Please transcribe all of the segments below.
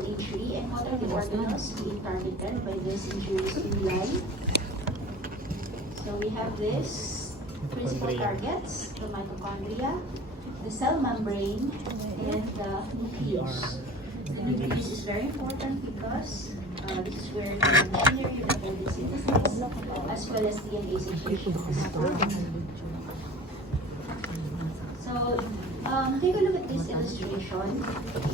cell injury, and what are the organelles being targeted by this injury stimuli? So we have this principal targets, the mitochondria, the cell membrane, and the nucleus. The nucleus is very important because this is where the machinery of photosynthesis as well as DNA secretion is happening. So take a look at this illustration.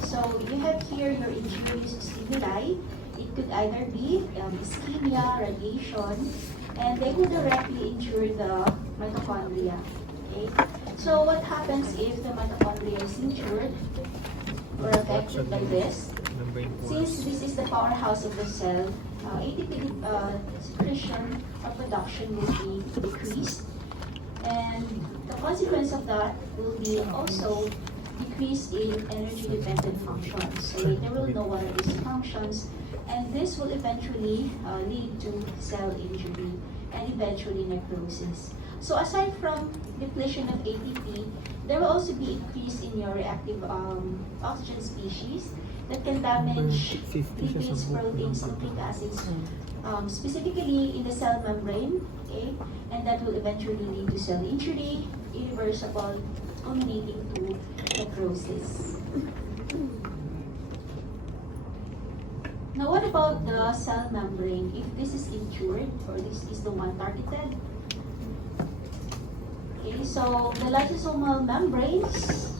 So you have here your injurious stimuli. It could either be ischemia, radiation, and they will directly injure the mitochondria. Okay? So what happens if the mitochondria is injured or affected by this? Since this is the powerhouse of the cell, ATP secretion or production will be decreased, and the consequence of that will be also decrease in energy-dependent functions. So later we'll know what are these functions, and this will eventually lead to cell injury and eventually necrosis. So aside from depletion of ATP, there will also be increase in your reactive oxygen species that can damage lipids, proteins, nucleic acids, specifically in the cell membrane, okay? And that will eventually lead to cell injury, irreversible, culminating to necrosis. Now, what about the cell membrane? If this is injured, or this is the one targeted, okay, so the lysosomal membranes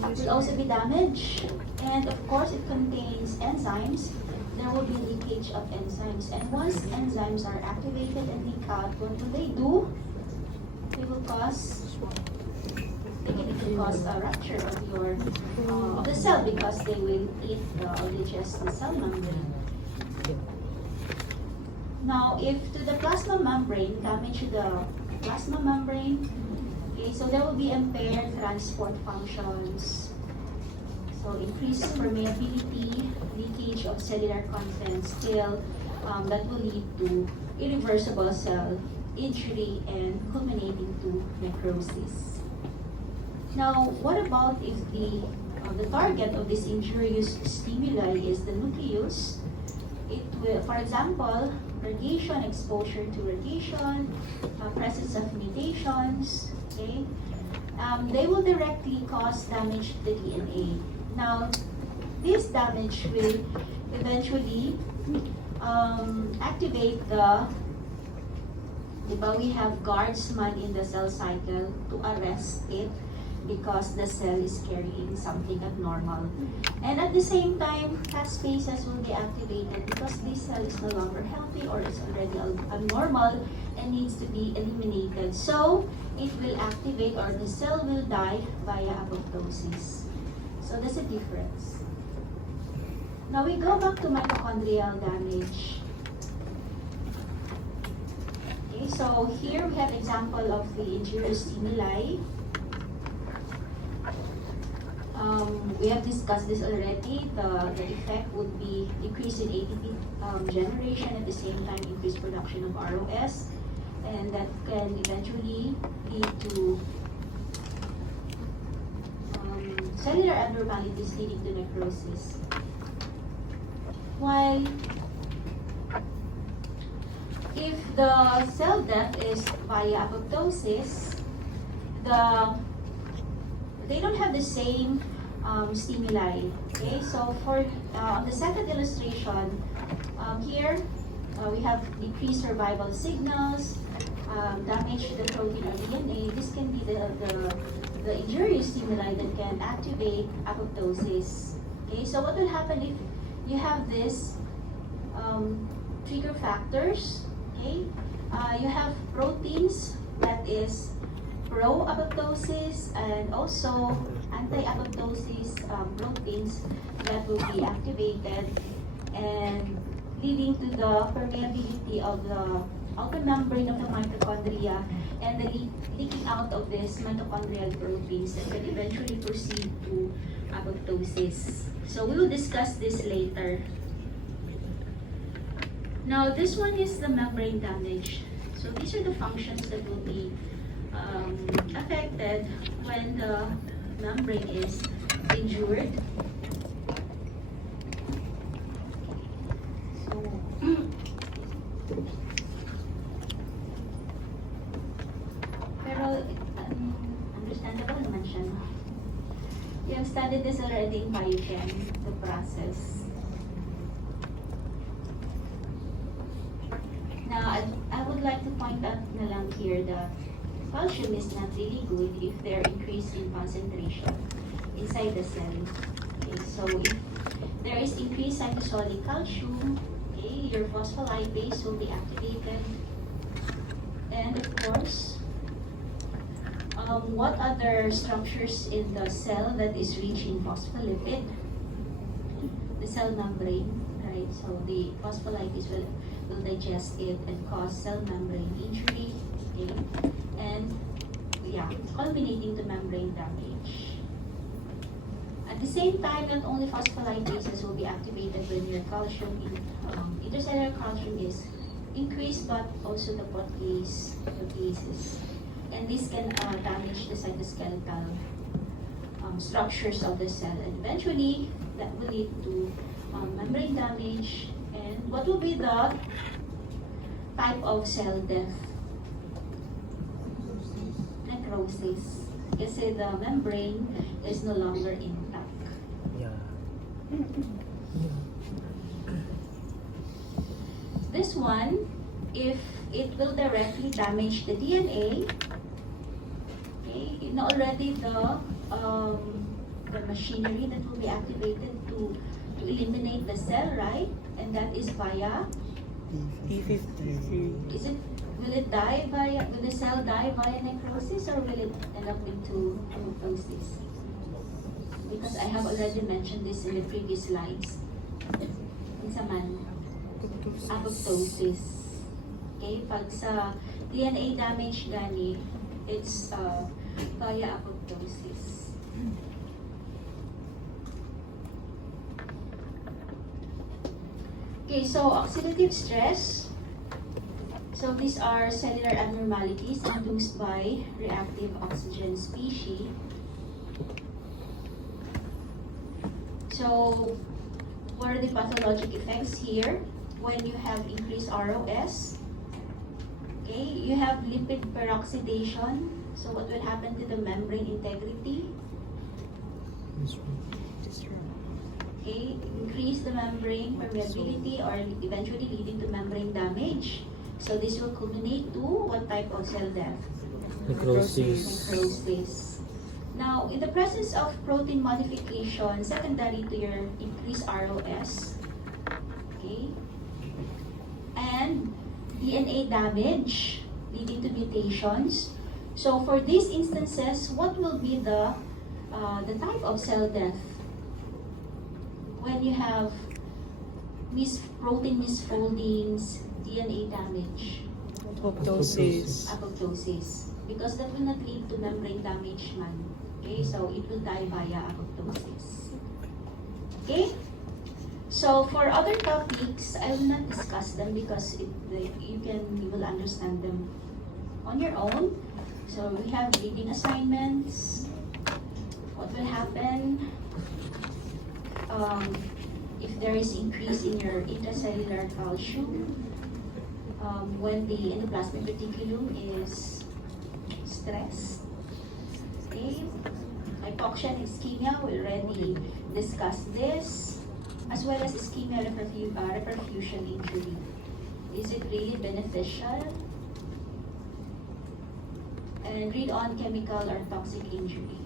will also be damaged, and of course it contains enzymes. There will be leakage of enzymes, and once enzymes are activated and leak out, what will they do? They will cause a rupture of your of the cell because they will eat or digest the cell membrane. Now, if to the plasma membrane, damage to the plasma membrane, okay, so there will be impaired transport functions. So increased permeability, leakage of cellular contents, still that will lead to irreversible cell injury and culminating to necrosis. Now, what about if the target of this injurious stimuli is the nucleus? It will, for example, radiation, exposure to radiation, presence of mutations, okay? They will directly cause damage to the DNA. Now, this damage will eventually activate we have guardsman in the cell cycle to arrest it because the cell is carrying something abnormal. And at the same time, caspases will be activated because this cell is no longer healthy or is already abnormal and needs to be eliminated. So, it will activate or the cell will die via apoptosis. So, that's a difference. Now, we go back to mitochondrial damage. Okay, so here we have example of the injurious stimuli. We have discussed this already. The effect would be decrease in ATP generation, at the same time increased production of ROS, and that can eventually lead to cellular abnormalities leading to necrosis. While if the cell death is via apoptosis, they don't have the same stimuli. Okay, so for on the second illustration, here we have decreased survival signals, damage to the protein or DNA. This can be the injurious stimuli that can activate apoptosis. Okay, so what will happen if you have this trigger factors? Okay, you have proteins that is pro-apoptosis and also anti-apoptosis proteins that will be activated and leading to the permeability of the outer membrane of the mitochondria and the leaking out of this mitochondrial proteins that can eventually proceed to apoptosis. So we will discuss this later. Now this one is the membrane damage. So these are the functions that will be affected when the membrane is injured. studied this already in biochem, the process. Now, I would like to point out na lang here that calcium is not really good if they're increased in concentration inside the cell. Okay, so if there is increased cytosolic calcium, okay, your phospholipase will be activated. And of course, what other structures in the cell that is rich in phospholipid? The cell membrane, right? So the phospholipase will digest it and cause cell membrane injury, okay? And yeah, culminating to membrane damage. At the same time, not only phospholipases will be activated when your calcium, intercellular calcium is increased, but also the proteases. And this can damage the cytoskeletal structures of the cell. And eventually, that will lead to membrane damage. And what will be the type of cell death? Necrosis. Kasi the membrane is no longer intact. Yeah. This one, if it will directly damage the DNA, okay, you know already the machinery that will be activated to eliminate the cell, right? And that is via P53. will the cell die via necrosis, or will it end up into apoptosis? Because I have already mentioned this in the previous slides. Isa man, apoptosis. Okay, pag sa DNA damage gani, it's via apoptosis. Okay, so oxidative stress. So these are cellular abnormalities induced by reactive oxygen species. So what are the pathologic effects here? When you have increased ROS, okay, you have lipid peroxidation. So what will happen to the membrane integrity? Okay, increase the membrane permeability or eventually leading to membrane damage. So this will culminate to what type of cell death? Necrosis. Necrosis. Now, in the presence of protein modification secondary to your increased ROS, okay, and DNA damage leading to mutations. So for these instances, what will be the type of cell death when you have protein misfoldings, DNA damage? Apoptosis. Apoptosis. Because that will not lead to membrane damage man. Okay, so it will die via apoptosis. Okay? So for other topics, I will not discuss them because you will understand them on your own. So we have reading assignments. What will happen if there is increase in your intracellular calcium when the endoplasmic reticulum is stressed. Okay, hypoxia and ischemia, we already discussed this, as well as ischemia reperfusion injury. Is it really beneficial? And read on chemical or toxic injury.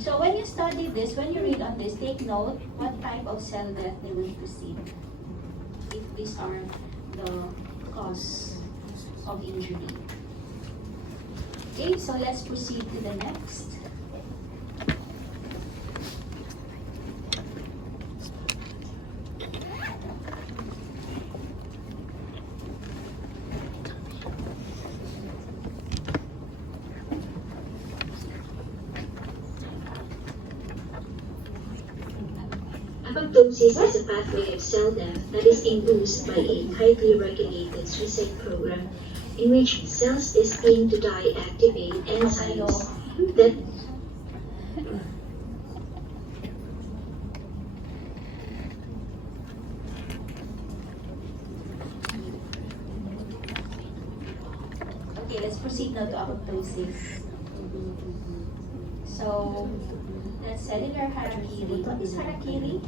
So when you study this, when you read on this, take note what type of cell death they will proceed if these are the cause of injury. Okay, so let's proceed to the next. Apoptosis is a pathway of cell death that is induced by a tightly regulated suicide program in which cells destined to die activate enzymes that Okay, let's proceed now to apoptosis. So, that's cellular harakiri. What is harakiri?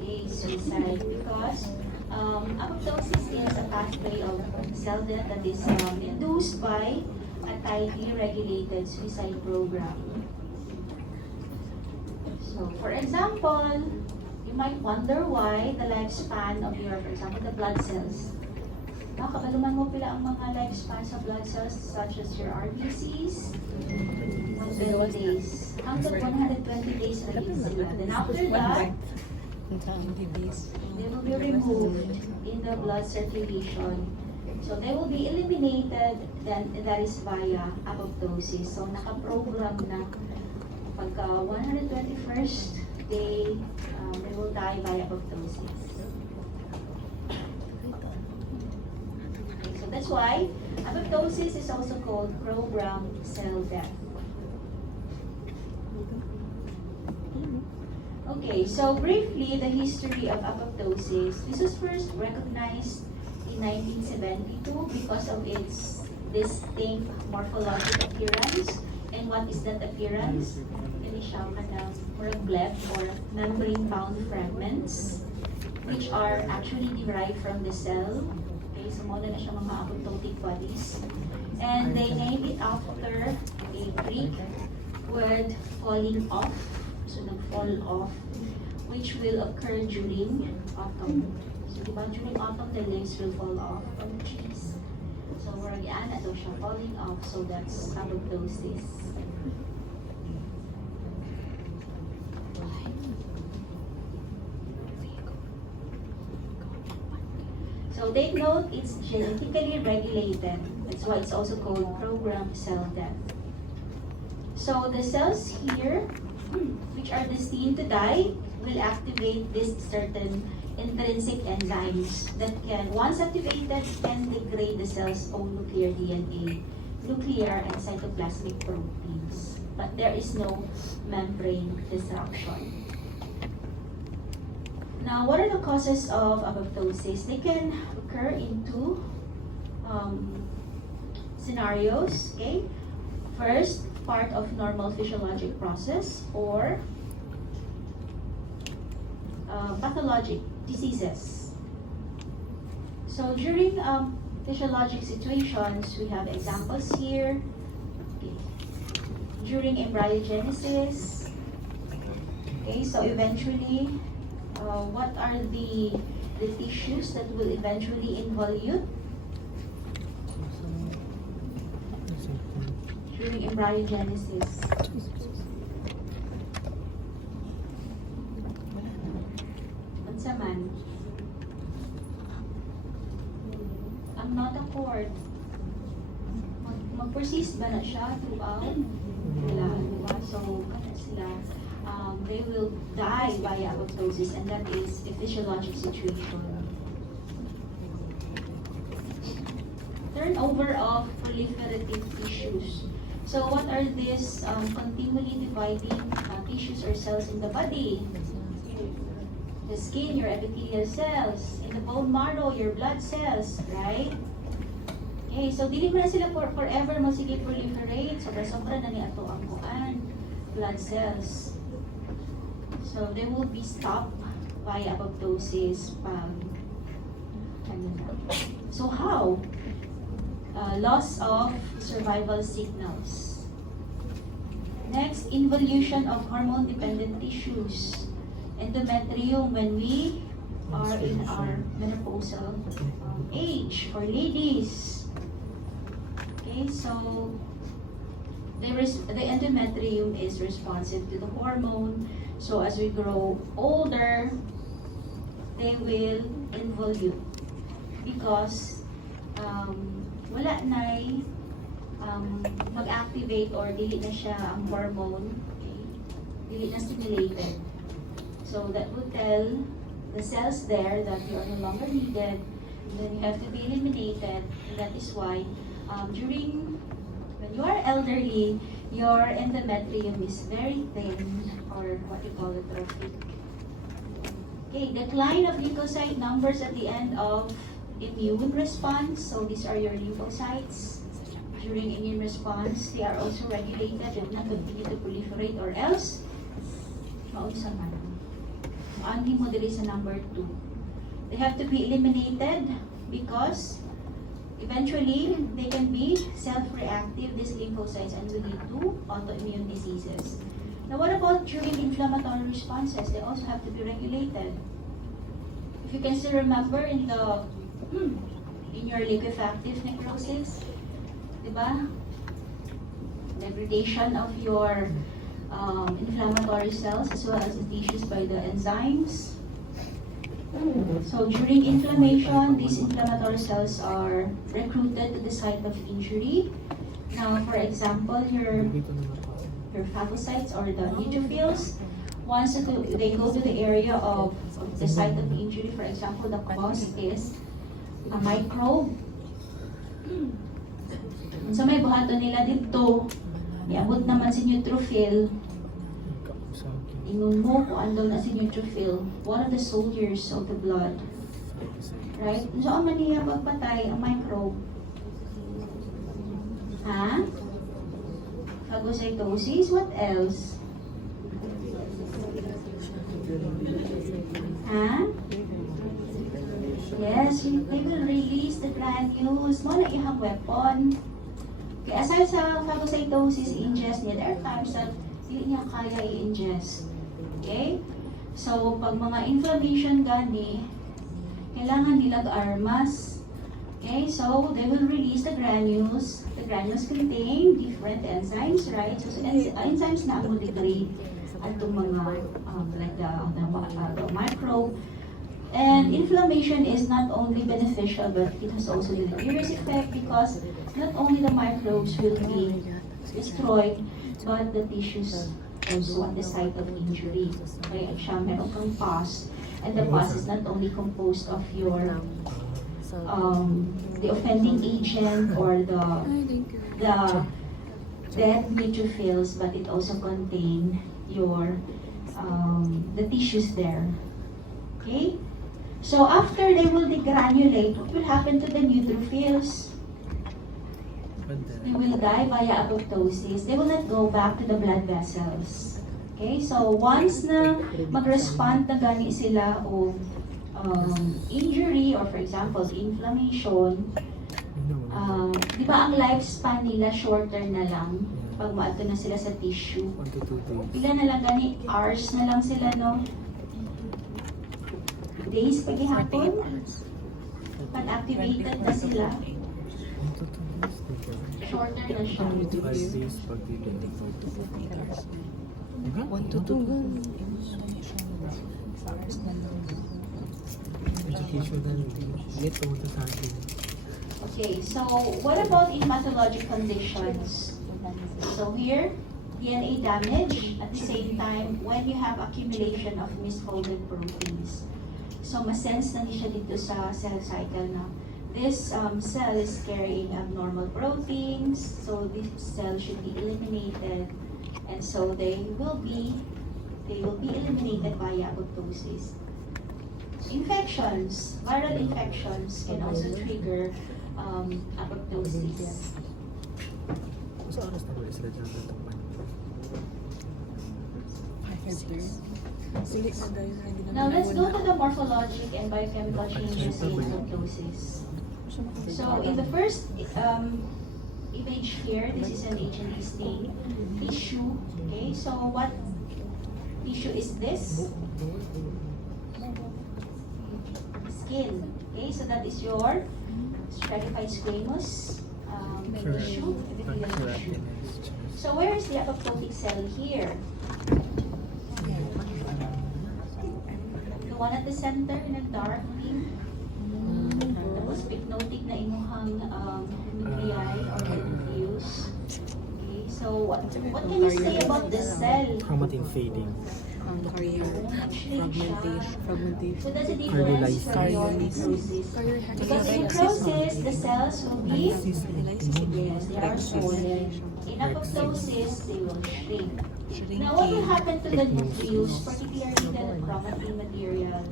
Okay, suicide. Because apoptosis is a pathway of cell death that is induced by a tightly regulated suicide program. So, for example, you might wonder why the lifespan of your, for example, the blood cells. Nakabaluman mo pila ang mga lifespan sa blood cells such as your RBCs? 120 days. Hanggang 120 days na rin sila. Then after that, they will be removed in the blood circulation. So they will be eliminated, then that is via apoptosis. So nakaprogram na pagka 121st day, they will die via apoptosis. Okay, so that's why apoptosis is also called programmed cell death. Okay, so briefly, the history of apoptosis. This was first recognized in 1972 because of its distinct morphologic appearance. And what is that appearance? Ini siya kanang murag bleb or membrane-bound fragments which are actually derived from the cell. Okay, so mo na siya mga apoptotic bodies. And they named it after a Greek word falling off. So nag-fall off, which will occur during autumn. So diba, during autumn, the leaves will fall off from the trees. So murag yan, ito siya falling off. So that's apoptosis. So take note, it's genetically regulated. That's why it's also called programmed cell death. So the cells here, which are destined to die, will activate these certain intrinsic enzymes that can, once activated, can degrade the cell's own nuclear DNA, nuclear and cytoplasmic proteins. But there is no membrane disruption. Now, what are the causes of apoptosis? They can occur in two scenarios, okay? First, part of normal physiologic process or pathologic diseases. So during physiologic situations, we have examples here. Okay. During embryogenesis, okay, so eventually, what are the tissues that will eventually involute? During embryogenesis. Unsa man? Ang notochord, mag-persist ba na siya throughout? Wala, diba? So, kana sila, they will die by apoptosis, and that is a physiologic situation. Turnover of proliferative tissues. So what are these continually dividing tissues or cells in the body? The skin, your epithelial cells. In the bone marrow, your blood cells, right? Okay, so dili mo na sila forever mo sige proliferate. Sobra-sobra na ni ato ang kuan, blood cells. So they will be stopped by apoptosis. So how? Loss of survival signals. Next, involution of hormone-dependent tissues. Endometrium when we are in our menopausal age for ladies. Okay, so the endometrium is responsive to the hormone. So as we grow older, they will involute because wala na mag-activate or dili na siya ang hormone, okay? Dili na stimulated. So that would tell the cells there that you are no longer needed, and then you have to be eliminated, and that is why when you are elderly, your endometrium is very thin, or what you call atrophic. Okay, decline of leukocyte numbers at the end of immune response. So these are your lymphocytes. during immune response, they are also regulated and not continue to proliferate or else, maunsa man. Anhi mo diri sa number 2. They have to be eliminated because eventually they can be self-reactive, these lymphocytes, and will lead to autoimmune diseases. Now what about during inflammatory responses? They also have to be regulated. If you can still remember in the in your liquefactive necrosis, diba? Degradation of your inflammatory cells as well as the tissues by the enzymes. So during inflammation, these inflammatory cells are recruited to the site of injury. Now, for example, your phagocytes or the neutrophils, once they go to the area of the site of injury, for example, the cause is a microbe. So may buhaton nila dito, iabot naman si neutrophil, ingon mo kung andun na si neutrophil, one of the soldiers of the blood. Right? So ang maniya magpatay ang microbe. Ha? Phagocytosis, what else? Ha? Yes, they will release the granules. Mo na ihang weapon. Kaya aside sa phagocytosis, ingest niya, there are times that hindi niya kaya i-ingest. Okay? So, pag mga inflammation gani, kailangan nila armas. Okay? So, they will release the granules. The granules contain different enzymes, right? So, enzymes na ang degrade at mga, like the microbe. And inflammation is not only beneficial, but it has also a deleterious effect because not only the microbes will be destroyed, but the tissues also at the site of injury. Kaya siya meron kang pus, and the pus is not only composed of your the offending agent or the dead neutrophils, but it also contain your the tissues there. Okay? So after they will degranulate, what will happen to the neutrophils? They will die via apoptosis. They will not go back to the blood vessels. Okay? So once na mag-respond na gani sila o injury or for example, inflammation, di ba ang lifespan nila shorter na lang pag maato na sila sa tissue? Pila na lang gani, hours na lang sila, no? Days paghihapon, pag activated na sila, shorter na siya. 1 to 2 Okay, so what about in pathologic conditions? So here, DNA damage at the same time when you have accumulation of misfolded proteins. So masense na siya dito sa cell cycle na this cell is carrying abnormal proteins, so this cell should be eliminated, and so they will be eliminated via apoptosis. Infections, viral infections can also trigger apoptosis. Now let's go to the morphologic and biochemical changes in apoptosis. So in the first image here, this is an H&E stain tissue. Okay, so what tissue is this? Skin. Okay, so that is your stratified squamous tissue, epithelial tissue. So where is the apoptotic cell here? The one at the center in a dark green. Tapos pyknotic na imuhang nuclei or nucleus. Okay, so what can you say about the cell? Chromatin fading. Fragmentation. So that's the difference from your necrosis. Because in necrosis, the cells will be, yes, they are swollen. In apoptosis, they will shrink. Now, what will happen to the nucleus, particularly the chromatin material?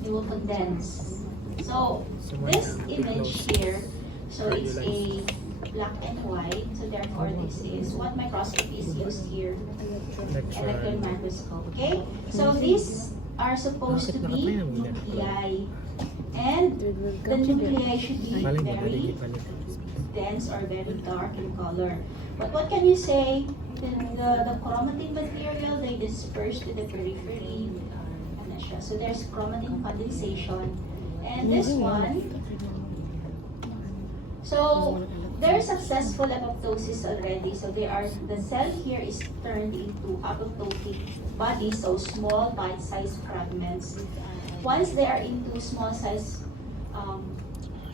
They will condense. So, this image here So it's a black and white. So therefore, this is what microscopy is used here. Electron microscope. Okay? So these are supposed to be nuclei. And the nuclei should be very dense or very dark in color. But what can you say? The chromatin material, they disperse to the periphery. So there's chromatin condensation. And this one, so they're successful apoptosis already. So the cell here is turned into apoptotic bodies, so small bite-sized fragments. Once they are into small size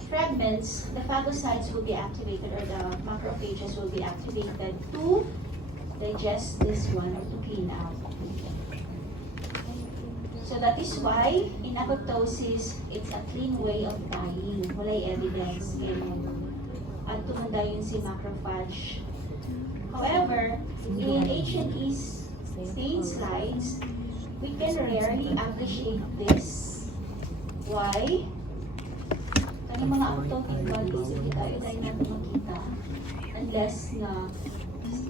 fragments, the phagocytes will be activated, or the macrophages will be activated to digest this one or to clean out. So that is why in apoptosis, it's a clean way of dying. Walay evidence at tumanda yun si macrophage. However, in H&E stain slides, we can rarely appreciate this. Why? Kani mga apoptotic bodies, hindi tayo natin makita unless na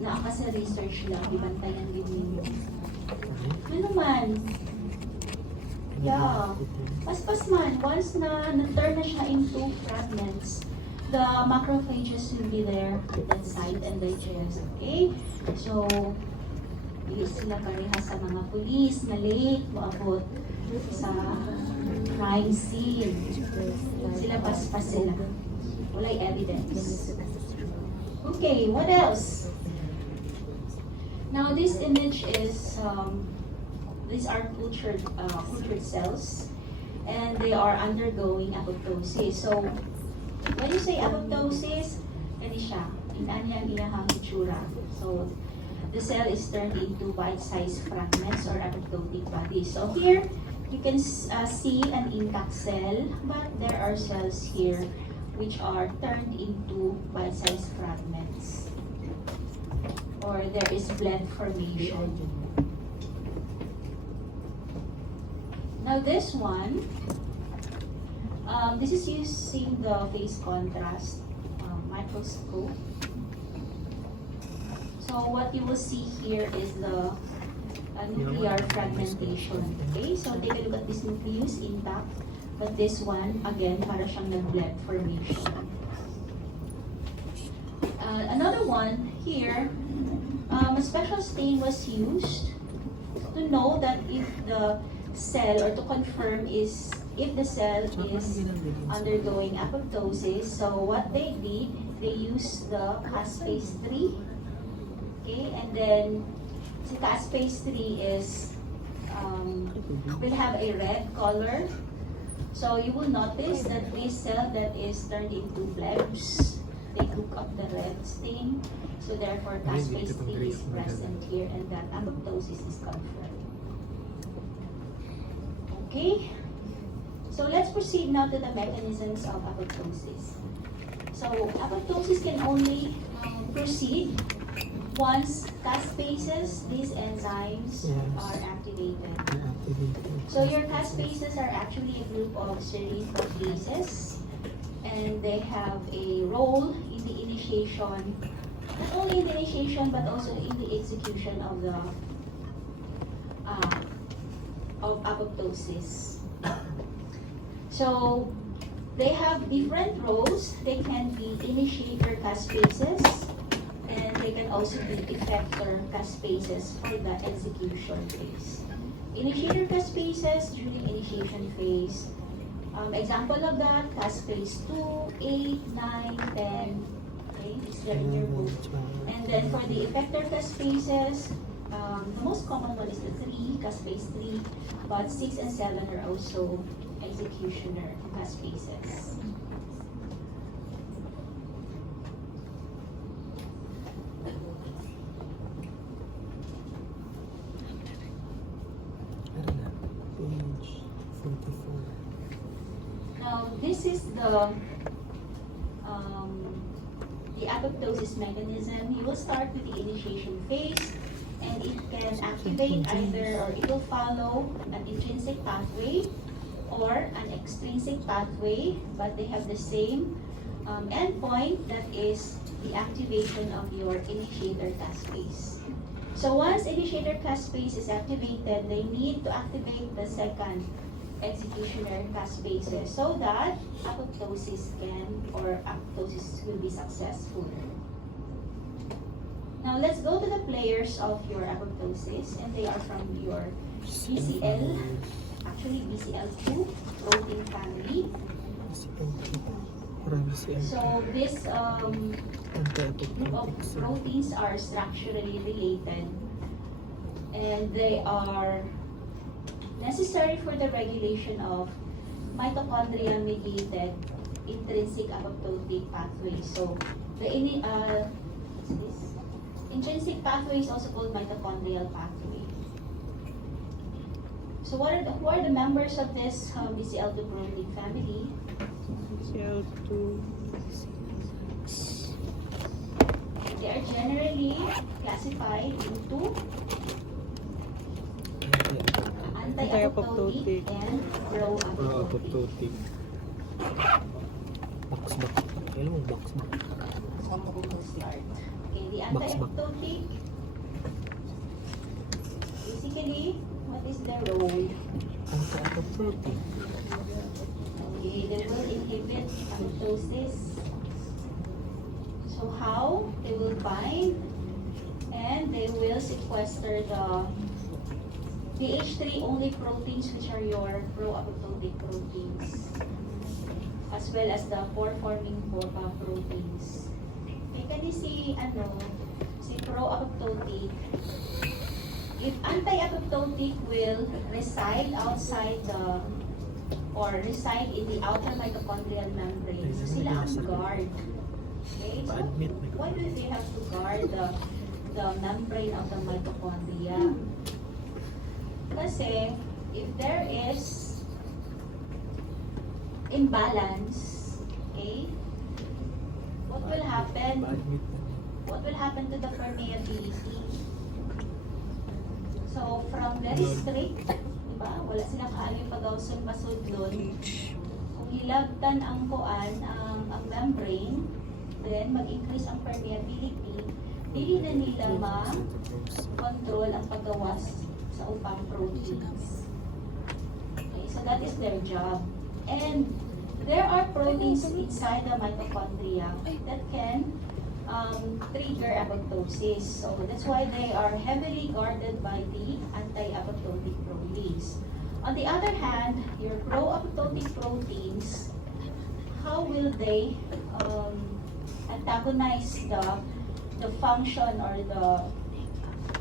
naaka sa research lang, ibantayan din ninyo. Ano man? Yeah. Paspas man, once na na-turn na siya into fragments, the macrophages will be there that side and digest. Okay? So, hindi sila pareha sa mga police na late maabot sa crime scene. Sila paspas sila. Walay evidence. Okay, what else? Now, this image is these are cultured cells, and they are undergoing apoptosis. So, when you say apoptosis, kani siya, inanya iyahang itsura. So, the cell is turned into bite-sized fragments or apoptotic bodies. So here, you can see an intact cell, but there are cells here which are turned into bite-sized fragments. Or there is bleb formation. Now this one, this is using the phase contrast microscope. So what you will see here is the nuclear fragmentation. Okay, so take a look at this nucleus intact, but this one again para siyang nag-bleb formation. Another one here, a special stain was used to know that if the cell, or to confirm is if the cell is undergoing apoptosis. So what they did, they used the caspase 3. Okay, and then the caspase 3 is will have a red color. So you will notice that this cell that is turned into blebs, they cook up the red stain. So therefore caspase 3 is present here, and that apoptosis is confirmed. Okay, so let's proceed now to the mechanisms of apoptosis. So apoptosis can only proceed once caspases, these enzymes, are activated. So your caspases are actually a group of serine proteases, and they have a role in the initiation, not only in the initiation but also in the execution of the of apoptosis. So they have different roles. They can be initiator caspases, and they can also be effector caspases for the execution phase. Initiator caspases during initiation phase. Example of that, caspase 2, 8, 9, 10. Okay, it's there in your book. And then for the effector caspases, the most common one is the 3, caspase 3, but 6 and 7 are also executioner caspases. Page 44. Now, this is the apoptosis mechanism. You will start with the initiation phase, and it can activate either, or it will follow an intrinsic pathway or an extrinsic pathway, but they have the same endpoint, that is the activation of your initiator caspase. So once initiator caspase is activated, they need to activate the second executioner caspases so that apoptosis will be successful. Now let's go to the players of your apoptosis, and they are from your BCL, actually BCL2 protein family. So this group of proteins are structurally related, and they are necessary for the regulation of mitochondria-mediated intrinsic apoptotic pathway. So the intrinsic pathway is also called mitochondrial pathway. So who are the members of this BCL2 protein family? BCL2. They are generally classified into anti-apoptotic and pro-apoptotic. Kailan mo box mo? Start. Okay, the anti-apoptotic, basically, what is their role? Anti-apoptotic. Okay, they will inhibit apoptosis. So how? They will bind and they will sequester the BH3 only proteins, which are your pro-apoptotic proteins, as well as the pore-forming proteins. Okay, can you see si pro-apoptotic? If anti-apoptotic will reside outside reside in the outer mitochondrial membrane, so sila ang guard. Okay, so why do they have to guard the membrane of the mitochondria? Kasi if there is imbalance, okay, what will happen? What will happen to the permeability? So from very strict, diba? Wala silang kaaling pag-ausong masudlon. Kung hilabtan ang ang membrane, then mag-increase ang permeability, hindi na nila ma-control ang paggawas sa upang proteins. Okay, so that is their job. And there are proteins inside the mitochondria that can trigger apoptosis. So that's why they are heavily guarded by the anti-apoptotic proteins. On the other hand, your pro-apoptotic proteins, how will they antagonize the function or the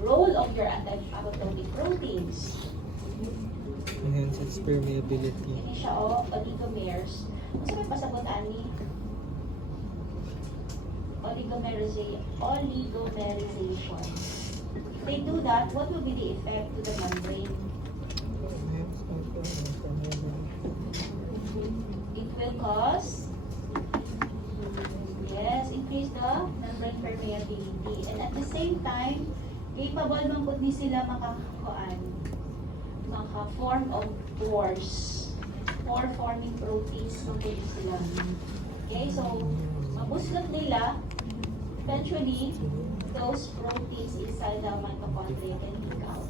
role of your anti-apoptotic proteins? Enhance its permeability. Ini siya oligomers. Ano may pasagot ani? Oligomerization. If they do that, what will be the effect to the membrane? It will cause, increase the membrane permeability. And at the same time, capable man po ni sila maka-form of pores. Pore-forming proteins man po ni sila. Okay, so, mabuslot nila, eventually, those proteins inside the mitochondria can leak out.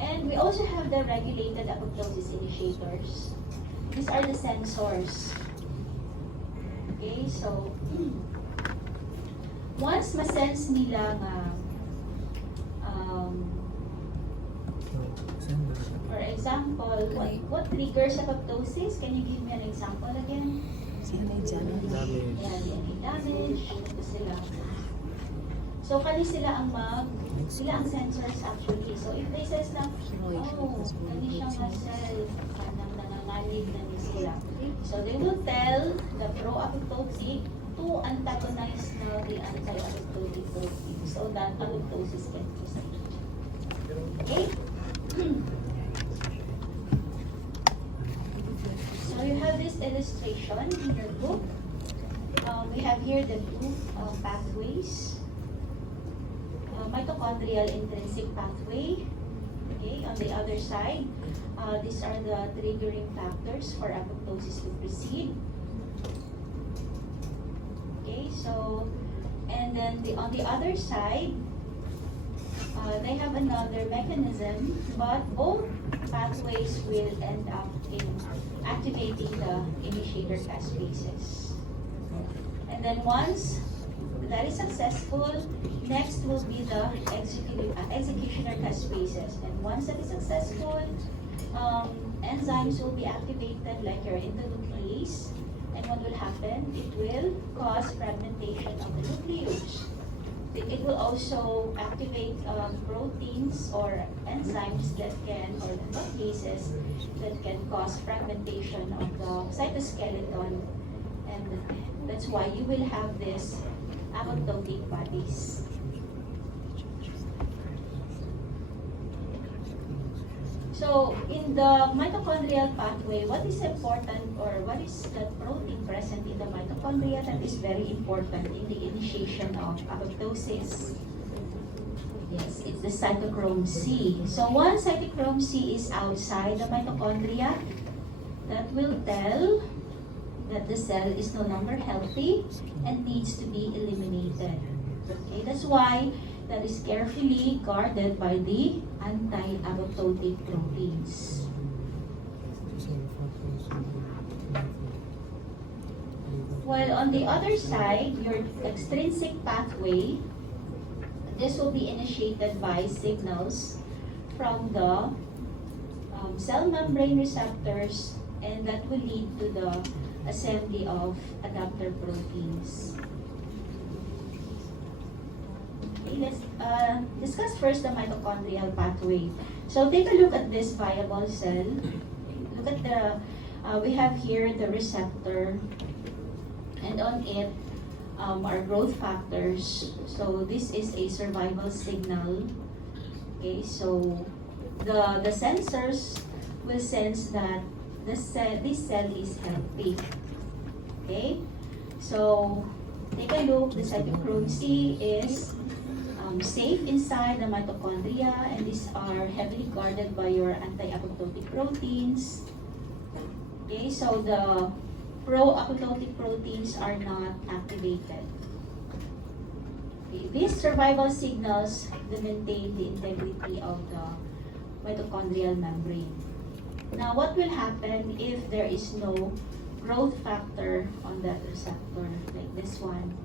And we also have the regulated apoptosis initiators. These are the sensors. Okay, so once ma-sense nila nga for example, what triggers apoptosis? Can you give me an example again? DNA damage. Yeah, DNA damage. Ito sila. So, sila ang sensors actually. So, if they sense na, kani siya nga cell, kanang nangangalig na ni sila. So, they will tell the pro-apoptotic to antagonize now the anti-apoptotic protein so that apoptosis can proceed. Okay? So, you have this illustration in your book. We have here the two pathways. Mitochondrial intrinsic pathway. Okay, on the other side, these are the triggering factors for apoptosis to proceed. so, and then on the other side, they have another mechanism, but both pathways will end up in activating the initiator caspases. And then once that is successful, next will be the executioner caspases. And once that is successful, enzymes will be activated like your endonuclease. And what will happen? It will cause fragmentation of the nucleus. It will also activate proteins or enzymes that can, or nucleases that can cause fragmentation of the cytoskeleton. And that's why you will have this apoptotic bodies. So in the mitochondrial pathway, what is important, or what is the protein present in the mitochondria that is very important in the initiation of apoptosis? Yes, it's the cytochrome C. So once cytochrome C is outside the mitochondria, that will tell that the cell is no longer healthy and needs to be eliminated. Okay, that's why that is carefully guarded by the anti-apoptotic proteins. While on the other side, your extrinsic pathway, this will be initiated by signals from the cell membrane receptors, and that will lead to the assembly of adapter proteins. Okay, let's discuss first the mitochondrial pathway. So take a look at this viable cell. Look at the, we have here the receptor, and on it are growth factors. So this is a survival signal. Okay, so the sensors will sense that this cell is healthy. Okay, so take a look. The cytochrome C is safe inside the mitochondria, and these are heavily guarded by your anti-apoptotic proteins. Okay, so the pro-apoptotic proteins are not activated. Okay, these survival signals they maintain the integrity of the mitochondrial membrane. Now, what will happen if there is no growth factor on that receptor, like this one?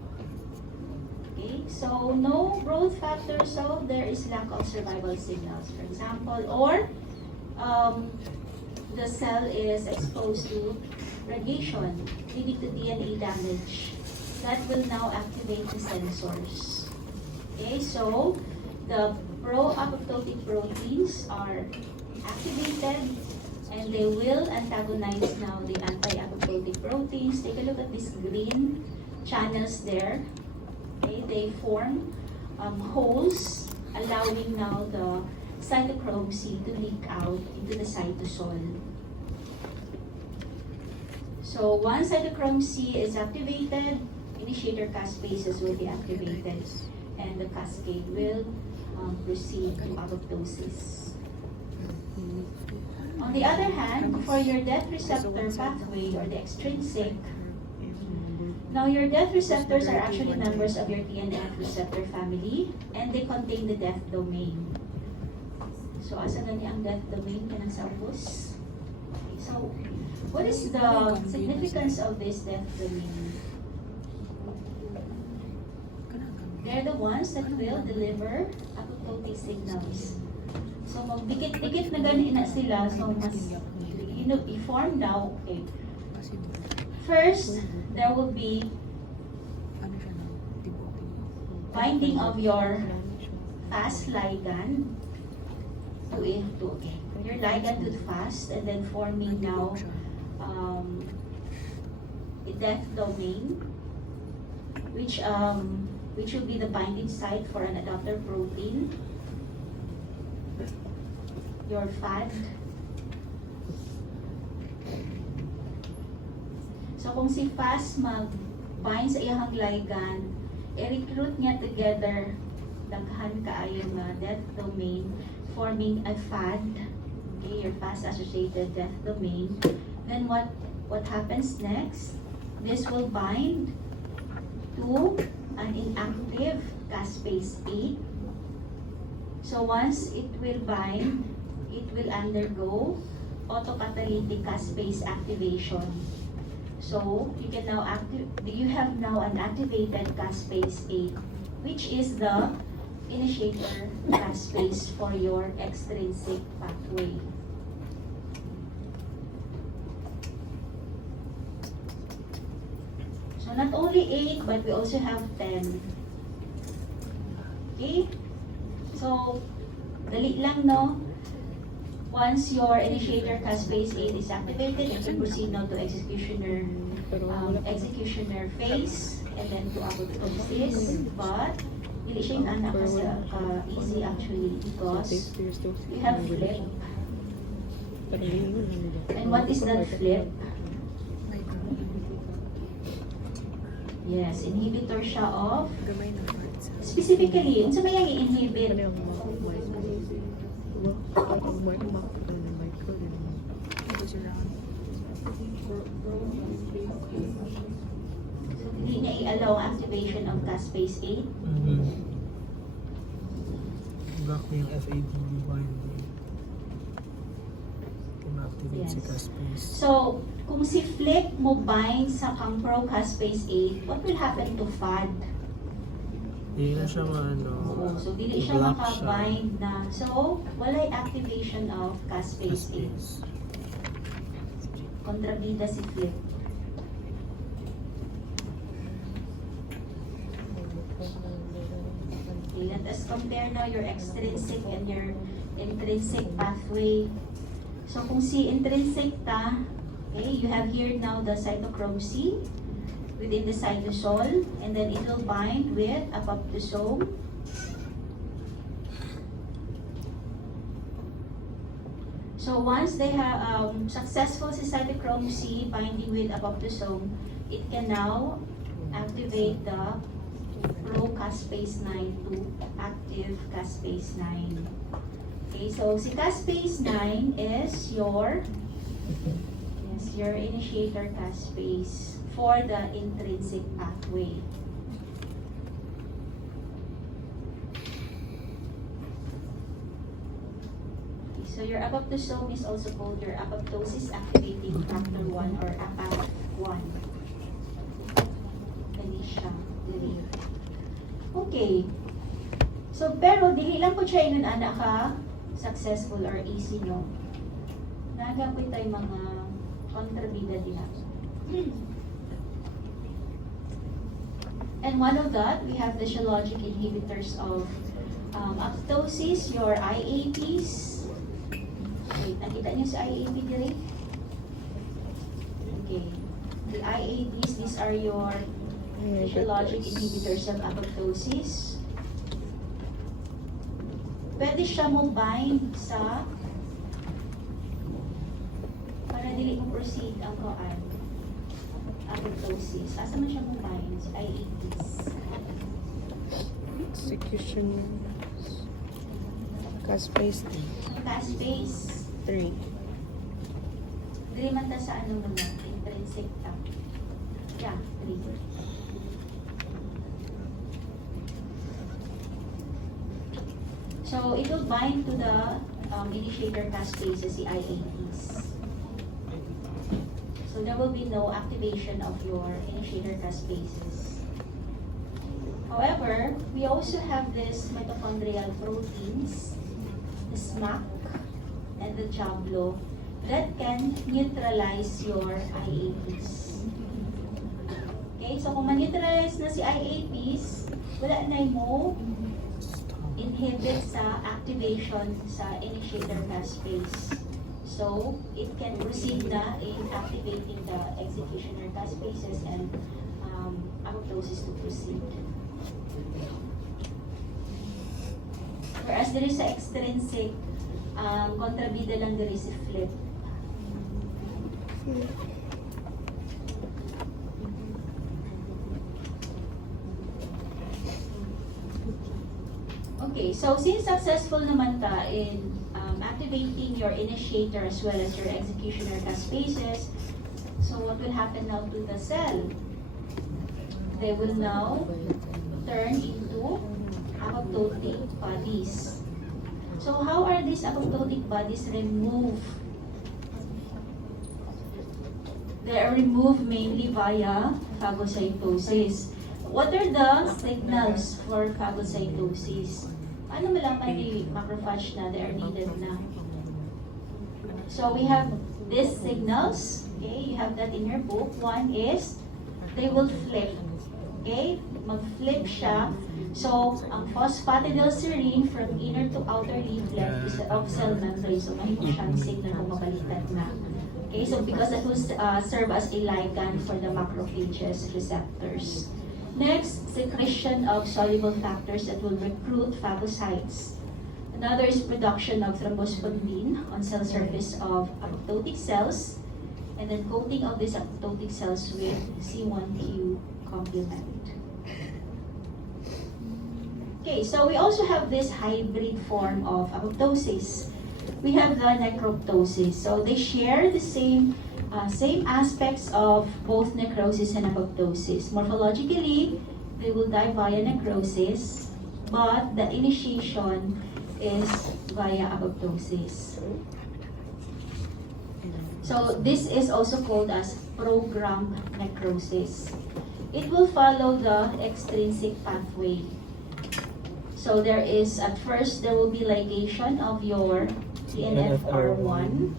Okay, so no growth factor, so there is lack of survival signals, for example, or the cell is exposed to radiation, leading to DNA damage. That will now activate the sensors. Okay, so the pro-apoptotic proteins are activated, and they will antagonize now the anti-apoptotic proteins. Take a look at these green channels there. Okay, they form holes, allowing now the cytochrome C to leak out into the cytosol. So once cytochrome C is activated, initiator caspases will be activated, and the cascade will proceed to apoptosis. On the other hand, for your death receptor pathway, or the extrinsic, now your death receptors are actually members of your TNF receptor family, and they contain the death domain. So asa gani ang death domain kanang sa ubos? Okay, so what is the significance of this death domain? They're the ones that will deliver apoptotic signals. So magdikit-dikit na gani na sila, so mas i-form now. Okay. First, there will be binding of your fast ligand to your ligand to the fast, and then forming now a death domain, which will be the binding site for an adapter protein, your FAD. So kung si FAS mag-bind sa iyang ligand, i-recruit niya together daghan kaayo nga death domain, forming a FAD, okay, your FAS-associated death domain. Then what happens next? This will bind to an inactive caspase 8. So once it will bind, it will undergo autocatalytic caspase activation. So you can now you have now an activated caspase 8, which is the initiator caspase for your extrinsic pathway. So not only 8, but we also have 10. Okay? So, dali lang, no? Once your initiator caspase 8 is activated, you can proceed now to executioner phase, and then to apoptosis. But, hindi siya yung anak kasi easy actually because you have flip. And what is that flip? Yes, inhibitor siya of, Gamay na parts. specifically, unsa may i-inhibit? So, hindi niya i-allow activation of caspase 8. Block mo yung FABB binding. Activate si Yes. caspase. So, kung si Flick mo bind sa kang pro-caspase 8, what will happen to FAD? Hindi na siya Oo, so dili siya block maka-bind na. So, walay activation of caspase 8. Caspase. Kontrabida si Flick. Okay, let us compare now your extrinsic and your intrinsic pathway. So kung si intrinsic ta, okay, you have here now the cytochrome C within the cytosol, and then it will bind with apoptosome. So once they have successful si cytochrome C binding with apoptosome, it can now activate the pro-caspase 9 to active caspase 9. Okay, so si caspase 9 is your initiator caspase for the intrinsic pathway. Okay, so your apoptosome is also called your apoptosis activating factor 1 or APAF1. Kani siya, dili. Okay. So, pero dili lang po siya ingon ana ka successful or easy, no? Nagapoy tayo mga kontrabida din ako. And one of that, we have physiologic inhibitors of apoptosis, your IAPs. Wait, nakita niyo si IAP diri? Okay. The IAPs, these are your physiologic inhibitors of apoptosis. Pwede siya mo bind sa para dili mo proceed ang koan apoptosis. Asa man siya mo bind? Sa IAPs. Execution. Caspase Caspase 3. dili man ta sa ano naman, intrinsic ta. Yeah, 3. So, it will bind to the initiator caspases, the IAPs. So, there will be no activation of your initiator caspases. However, we also have this mitochondrial proteins, the SMAC and the JABLO, that can neutralize your IAPs. Okay, so kung ma-neutralize na si IAPs, wala na mo inhibit sa activation sa initiator caspase. So, it can proceed na in activating the executioner caspases and apoptosis to proceed. Whereas there is sa extrinsic, kontrabida lang there is a flip. Okay, so since successful naman ka in activating your initiator as well as your executioner caspases, so what will happen now to the cell? they will now turn into apoptotic bodies. So how are these apoptotic bodies removed? They are removed mainly via phagocytosis. What are the signals for phagocytosis? Paano malaman ni macrophage na they are needed na? So we have these signals. Okay, you have that in your book. One is they will flip. Okay, mag-flip siya. So, ang phosphatidylserine from inner to outer leaflet is of cell membrane. So, mahimo siyang signal kung mabaliktad na. Okay, so because that will serve as a ligand for the macrophages receptors. Next, secretion of soluble factors that will recruit phagocytes. Another is production of thrombospondin on cell surface of apoptotic cells, and then coating of these apoptotic cells with C1q complement. Okay, so we also have this hybrid form of apoptosis. We have the necroptosis. So they share the same aspects of both necrosis and apoptosis. Morphologically, they will die via necrosis, but the initiation is via apoptosis. So this is also called as programmed necrosis. It will follow the extrinsic pathway. So there is, at first, there will be ligation of your TNFR1.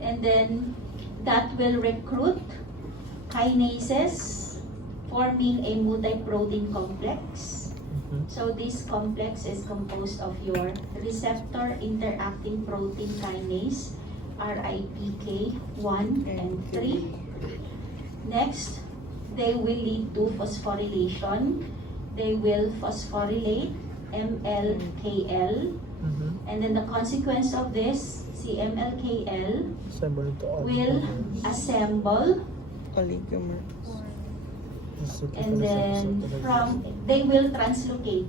And then that will recruit kinases forming a multi-protein complex. So this complex is composed of your receptor interacting protein kinase, RIPK1 and 3. Next, they will lead to phosphorylation. They will phosphorylate MLKL, and then the consequence of this, CMLKL, will assemble, Oligomers. and then they will translocate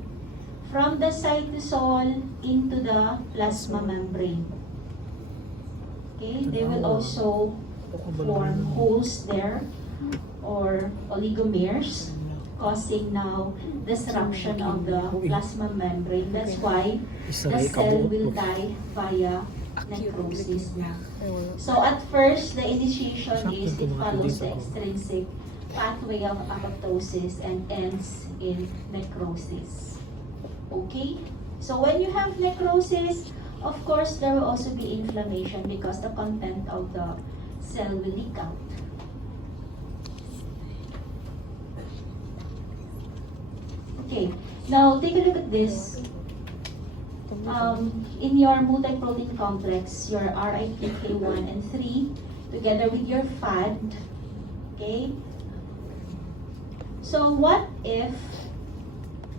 from the cytosol into the plasma membrane. Okay, they will also form holes there or oligomers, causing now disruption of the plasma membrane. That's why the cell will die via necrosis na. So at first, the initiation is it follows the extrinsic pathway of apoptosis and ends in necrosis. Okay? So when you have necrosis, of course, there will also be inflammation because the content of the cell will leak out. Okay, now take a look at this. In your multi-protein complex, your RIPK1 and 3, together with your FAD, okay? So what if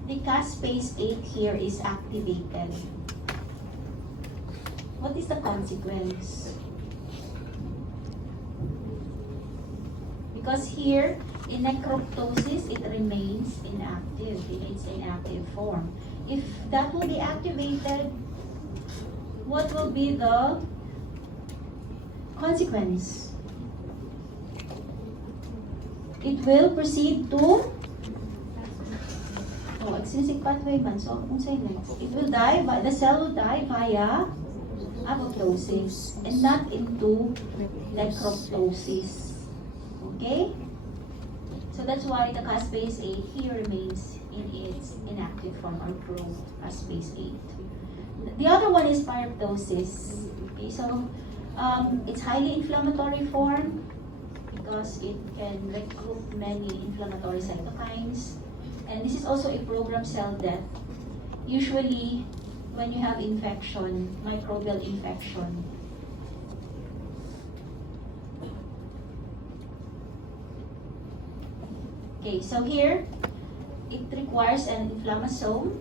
the caspase 8 here is activated? What is the consequence? Because here, in necroptosis, it remains inactive in its inactive form. If that will be activated, what will be the consequence? It will proceed to extrinsic pathway man. So, kung say next, it will die, the cell will die via apoptosis and not into necroptosis. Okay? So that's why the caspase 8 here remains in its inactive form or pro-caspase 8. The other one is pyroptosis. Okay, so it's highly inflammatory form because it can recruit many inflammatory cytokines. And this is also a programmed cell death. Usually, when you have infection, microbial infection, okay, so here, it requires an inflammasome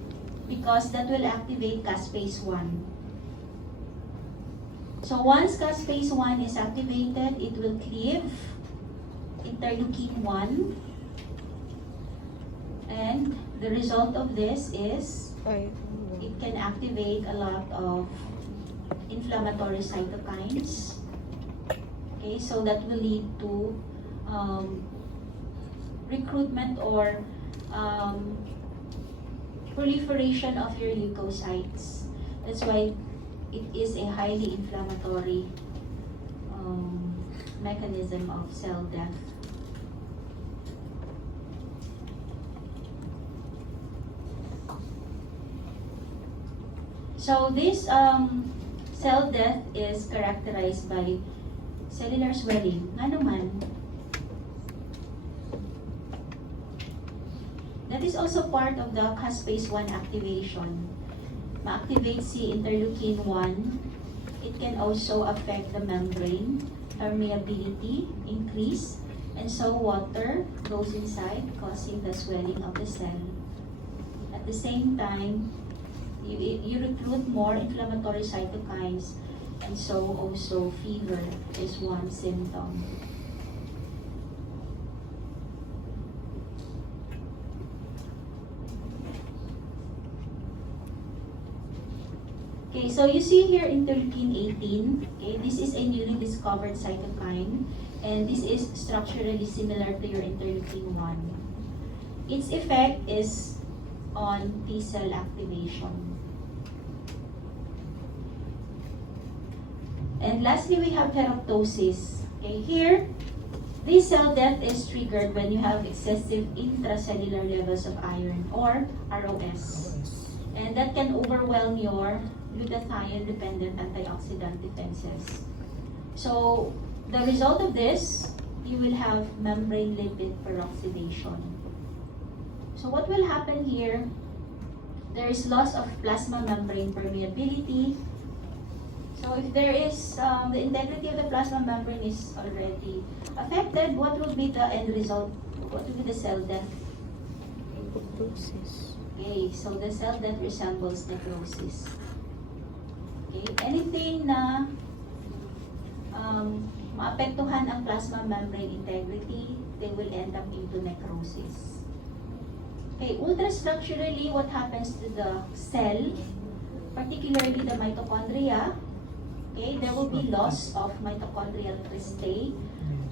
because that will activate caspase 1. So once caspase 1 is activated, it will cleave interleukin 1. And the result of this is it can activate a lot of inflammatory cytokines. Okay, so that will lead to recruitment or proliferation of your leukocytes. That's why it is a highly inflammatory mechanism of cell death. So this cell death is characterized by cellular swelling. Nga naman, that is also part of the caspase-1 activation. Ma-activate si interleukin 1. It can also affect the membrane, permeability, increase, and so water goes inside, causing the swelling of the cell. At the same time, you recruit more inflammatory cytokines, and so also fever is one symptom. Okay, so you see here interleukin 18. Okay, this is a newly discovered cytokine, and this is structurally similar to your interleukin 1. Its effect is on T cell activation. And lastly, we have ferroptosis. Okay, here, this cell death is triggered when you have excessive intracellular levels of iron, or ROS. And that can overwhelm your glutathione-dependent antioxidant defenses. So, the result of this, you will have membrane lipid peroxidation. So what will happen here? There is loss of plasma membrane permeability. So if there is, the integrity of the plasma membrane is already affected, what will be the end result? What will be the cell death? Apoptosis. Okay, so the cell death resembles necrosis. Okay, anything na maapektuhan ang plasma membrane integrity, they will end up into necrosis. Okay, ultrastructurally, what happens to the cell, particularly the mitochondria? Okay, there will be loss of mitochondrial cristae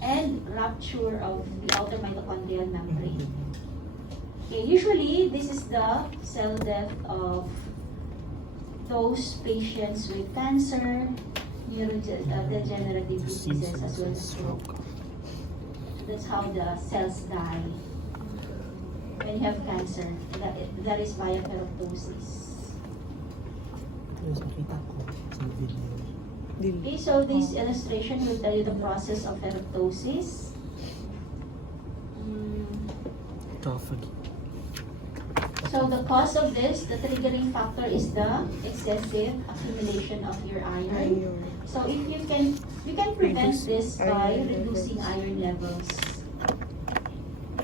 and rupture of the outer mitochondrial membrane. Okay, usually this is the cell death of those patients with cancer, neurodegenerative diseases, as well as stroke. That's how the cells die when you have cancer. That is via ferroptosis. Yes, nakita ko sa video. Okay, so this illustration will tell you the process of ferroptosis. Autophagy. So the cause of this, the triggering factor is the excessive accumulation of your iron. Iron. So if you can prevent this by reducing iron levels.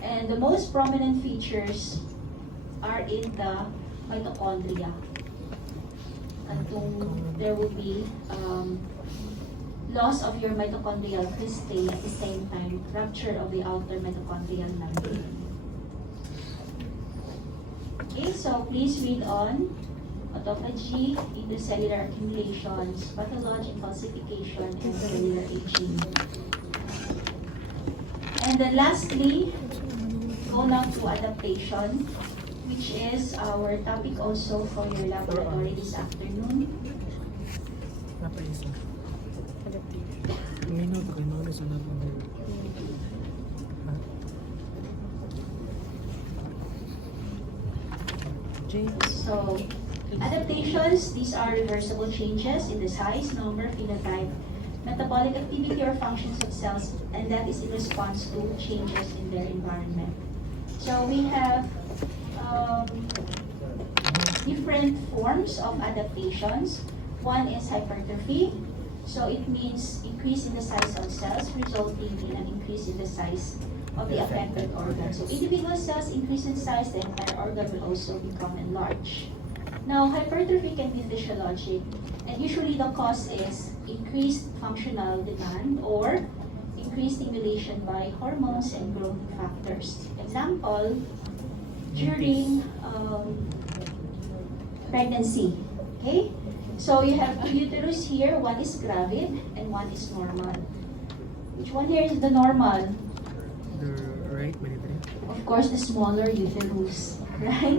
And the most prominent features are in the mitochondria. There will be loss of your mitochondrial cristae, at the same time rupture of the outer mitochondrial membrane. Okay, so please read on autophagy, intracellular accumulations, pathology, calcification, and cellular aging. And then lastly, go now to adaptation, which is our topic also for your laboratory this afternoon. Napaisa. Adaptation. Ngayon ito kayo mga sa natin. Ha? James. So, adaptations, these are reversible changes in the size, number, phenotype, metabolic activity or functions of cells, and that is in response to changes in their environment. So we have different forms of adaptations. One is hypertrophy. So it means increase in the size of cells resulting in an increase in the size of the affected organ. So individual cells increase in size, the entire organ will also become enlarged. Now, hypertrophy can be physiologic, and usually the cause is increased functional demand or increased stimulation by hormones and growth factors. Example, during pregnancy. Okay? So you have two uterus here, one is gravid and one is normal. Which one here is the normal? The Right? Manitri? Of course, the smaller uterus, right?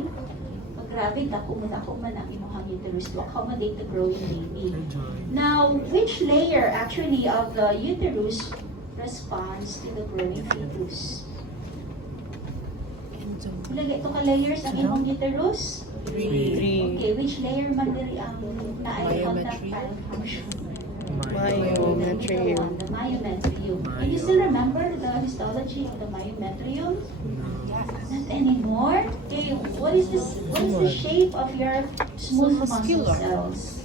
Pag grabe, dako man ang imuhang uterus to accommodate the growing baby. Enjoy. Now, which layer actually of the uterus responds to the growing fetus? Lagi ito ka layers ang imong uterus? Three. Okay, which layer man diri ang naay Myometrium. contractile function? Myometrium. The myometrium. Can you still remember the histology of the myometrium? Not anymore. Okay, what is this? What is the shape of your smooth muscle cells?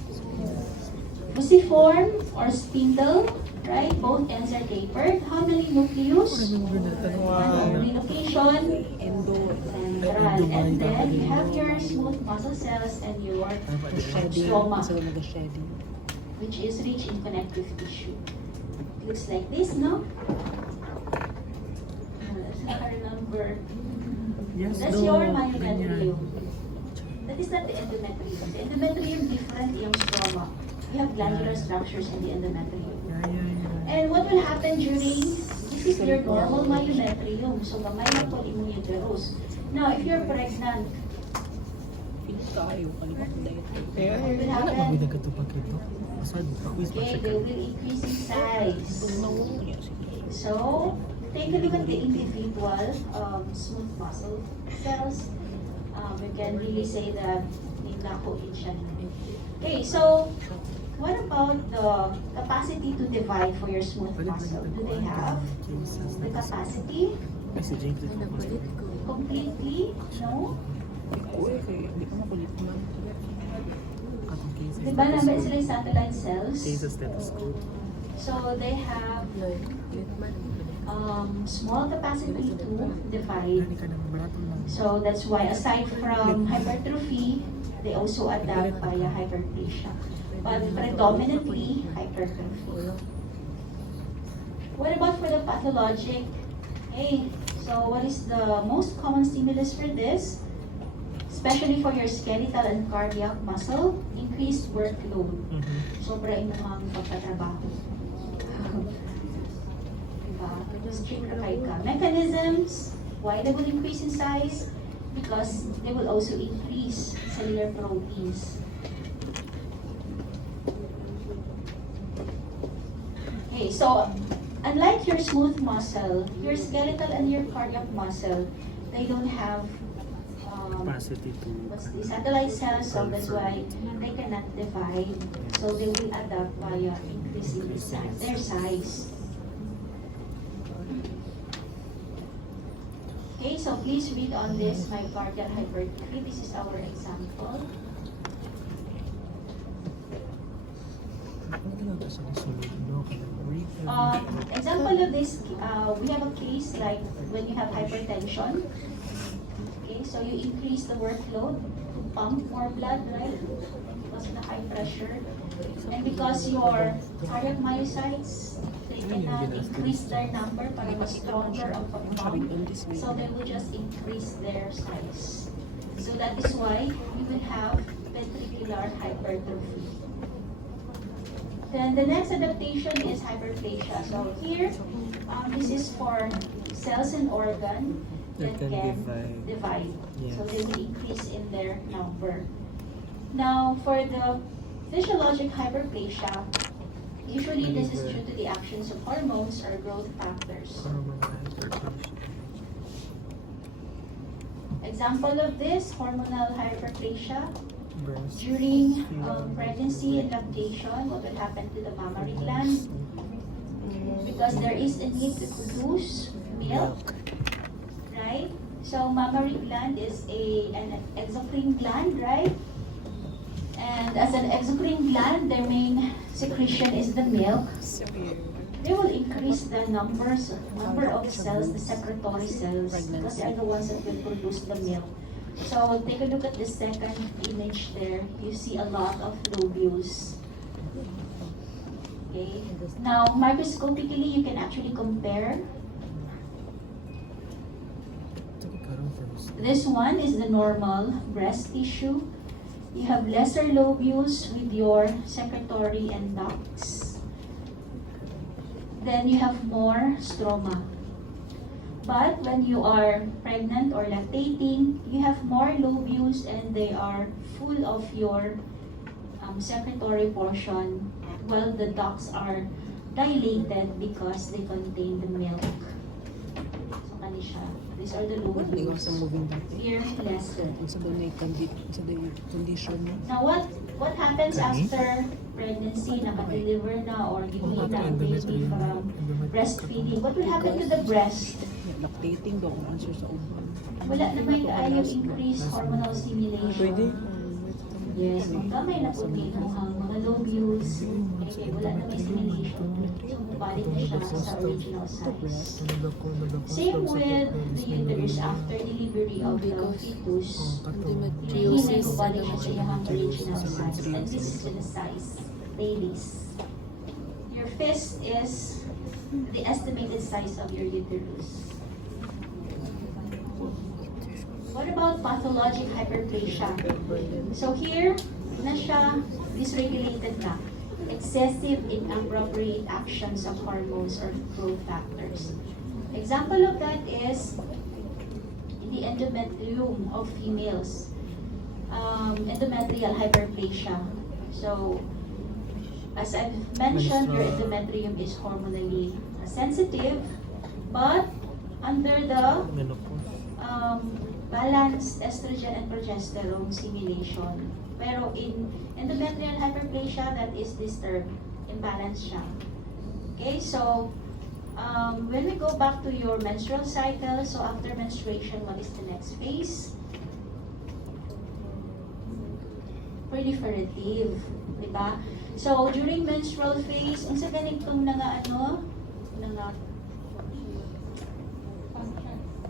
Fusiform or spindle, right? Both ends are tapered. How many nucleus? Remember na tanong One only location. Endo. Central. And then you have your smooth muscle cells and your Shedding. stroma, So, nag-shedding. which is rich in connective tissue. Looks like this, no? Let's remember. Yes, That's no. your Ganyan. myometrium. That is not the endometrium. The endometrium different yung stroma. You have glandular structures in the endometrium. Yeah. And what will happen during, this is your normal myometrium. So, gamay na po imong uterus. Now, if you're pregnant, Kayo, kalimutan na ito. what will Wala happen? mag nagkatupag ito. Asad, pakwis pa Okay, siya they ka. will increase in size. Yes. So, take a look at the individual smooth muscle cells. We can really say that nako in siya. Okay, so what about the capacity to divide for your smooth muscle? Do they have the capacity Ay, si James ito. completely? No? Uy, hindi ka makulit man. Katong cases. Diba naman sila yung satellite cells? Cases stethoscope. So they have small capacity to divide. Gani ka ng barato lang. So that's why aside from hypertrophy, they also adapt via hyperplasia. But predominantly hypertrophy. What about for the pathologic? Okay, so what is the most common stimulus for this? Especially for your skeletal and cardiac muscle, increased workload. Sobra imong pagtatrabaho. Diba? Strict na kayo ka. Mechanisms, why they will increase in size? Because they will also increase cellular proteins. Okay, so unlike your smooth muscle, your skeletal and your cardiac muscle, they don't have Capacity to... what's the satellite cells, so that's why they cannot divide. So they will adapt via increasing the size, their size. Okay, so please read on this myocardial hypertrophy. This is our example. Ano ginagawa sa kasunod? No, Example of this, we have a case like when you have hypertension. Okay, so you increase the workload to pump more blood, right? Because of the high pressure. And because your cardiac myocytes, they cannot increase their number para mas stronger ang pag-pump. So they will just increase their size. So that is why you will have ventricular hypertrophy. Then the next adaptation is hyperplasia. So here, this is for cells and organ that That can can divide. Yes. So they will increase in their number. Now, for the physiologic hyperplasia, usually this is due to the actions of hormones or growth factors. Example of this, hormonal hyperplasia. During pregnancy and lactation, what will happen to the mammary gland? Because there is a need to produce milk, right? So mammary gland is an exocrine gland, right? And as an exocrine gland, their main secretion is the milk. They will increase the number of cells, the secretory cells, because they are the ones that will produce the milk. So take a look at the second image there. You see a lot of lobules. Okay. Now, microscopically, you can actually compare. This one is the normal breast tissue. You have lesser lobules with your secretory and ducts. Then you have more stroma. But when you are pregnant or lactating, you have more lobules and they are full of your secretory portion, while the ducts are dilated because they contain the milk. So, kani siya. These are the Hindi ko sa lobules. moving dati. Here, lesser. Sa doon ay condition mo. Now, what happens after pregnancy, nakadeliver na, or giving na ang baby from breastfeeding? What will happen to the breast? Lactating daw kung answer sa uban. Wala naman tayo increased hormonal stimulation. Pwede. Yes, magkamay na po dito ang mga lobules. Okay, wala na may stimulation. So, balik na siya sa original size. Same with the uterus after delivery of the fetus. Hindi na balik siya sa iyang original size. And this is the size, ladies. Your fist is the estimated size of your uterus. What about pathologic hyperplasia? So here, na siya dysregulated na. Excessive inappropriate actions of hormones or growth factors. Example of that is the endometrium of females. Endometrial hyperplasia. So, as I've mentioned, your endometrium is hormonally sensitive, but under the balanced estrogen and progesterone stimulation. Pero in endometrial hyperplasia, that is disturbed, imbalanced siya. Okay, so when we go back to your menstrual cycle, so after menstruation, what is the next phase? Proliferative, di ba? So during menstrual phase, ang sa ganitong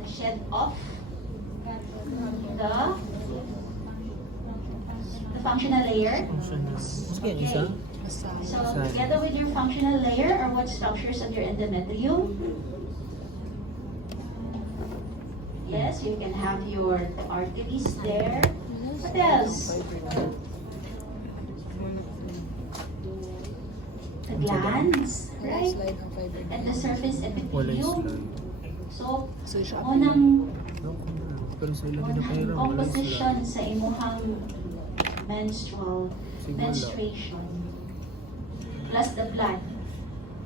shed off the functional layer. Sige, isa. So together with your functional layer are what structures of your endometrium. Yes, you can have your arteries there. What else? The glands, right? And the surface epithelium. So, unang Pero sa ilang ginapahirang, wala composition sa imuhang menstruation plus the blood.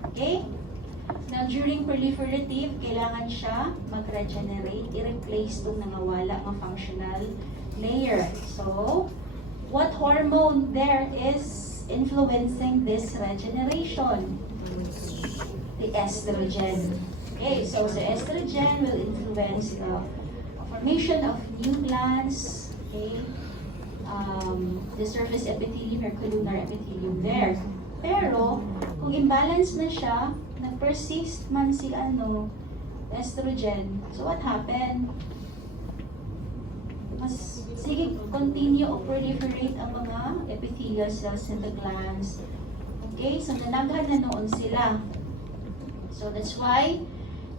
Okay? Now, during proliferative, kailangan siya mag-regenerate, i-replace itong nangawala ng functional layer. So, what hormone there is influencing this regeneration? The estrogen. Okay, so the estrogen will influence the formation of new glands, okay, the surface epithelium or columnar epithelium there. Pero, kung imbalance na siya, nag-persist man si estrogen, so what happened? Mas, sige, continue o proliferate ang mga epithelial cells in the glands. Okay, so nanaghan na noon sila. So that's why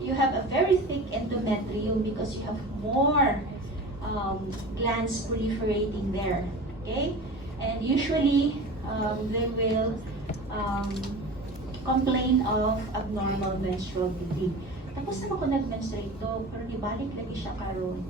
you have a very thick endometrium because you have more glands proliferating there. Okay? And usually, they will complain of abnormal menstrual bleeding. Tapos na ako nag-menstruate to, pero ibalik lagi siya karon.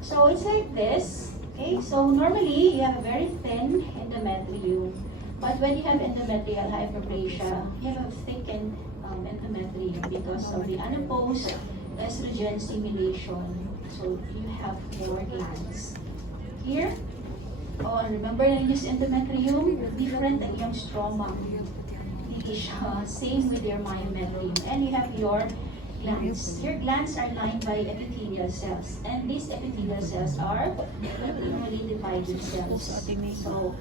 So it's like this. Okay? So normally, you have a very thin endometrium. But when you have endometrial hyperplasia, you have a thickened endometrium because of the unopposed estrogen stimulation. So you have more glands. Here, remember yung endometrium, different than yung stroma. Hindi siya same with your myometrium. And you have your glands. Your glands are lined by epithelial cells. And these epithelial cells are normally divided cells. So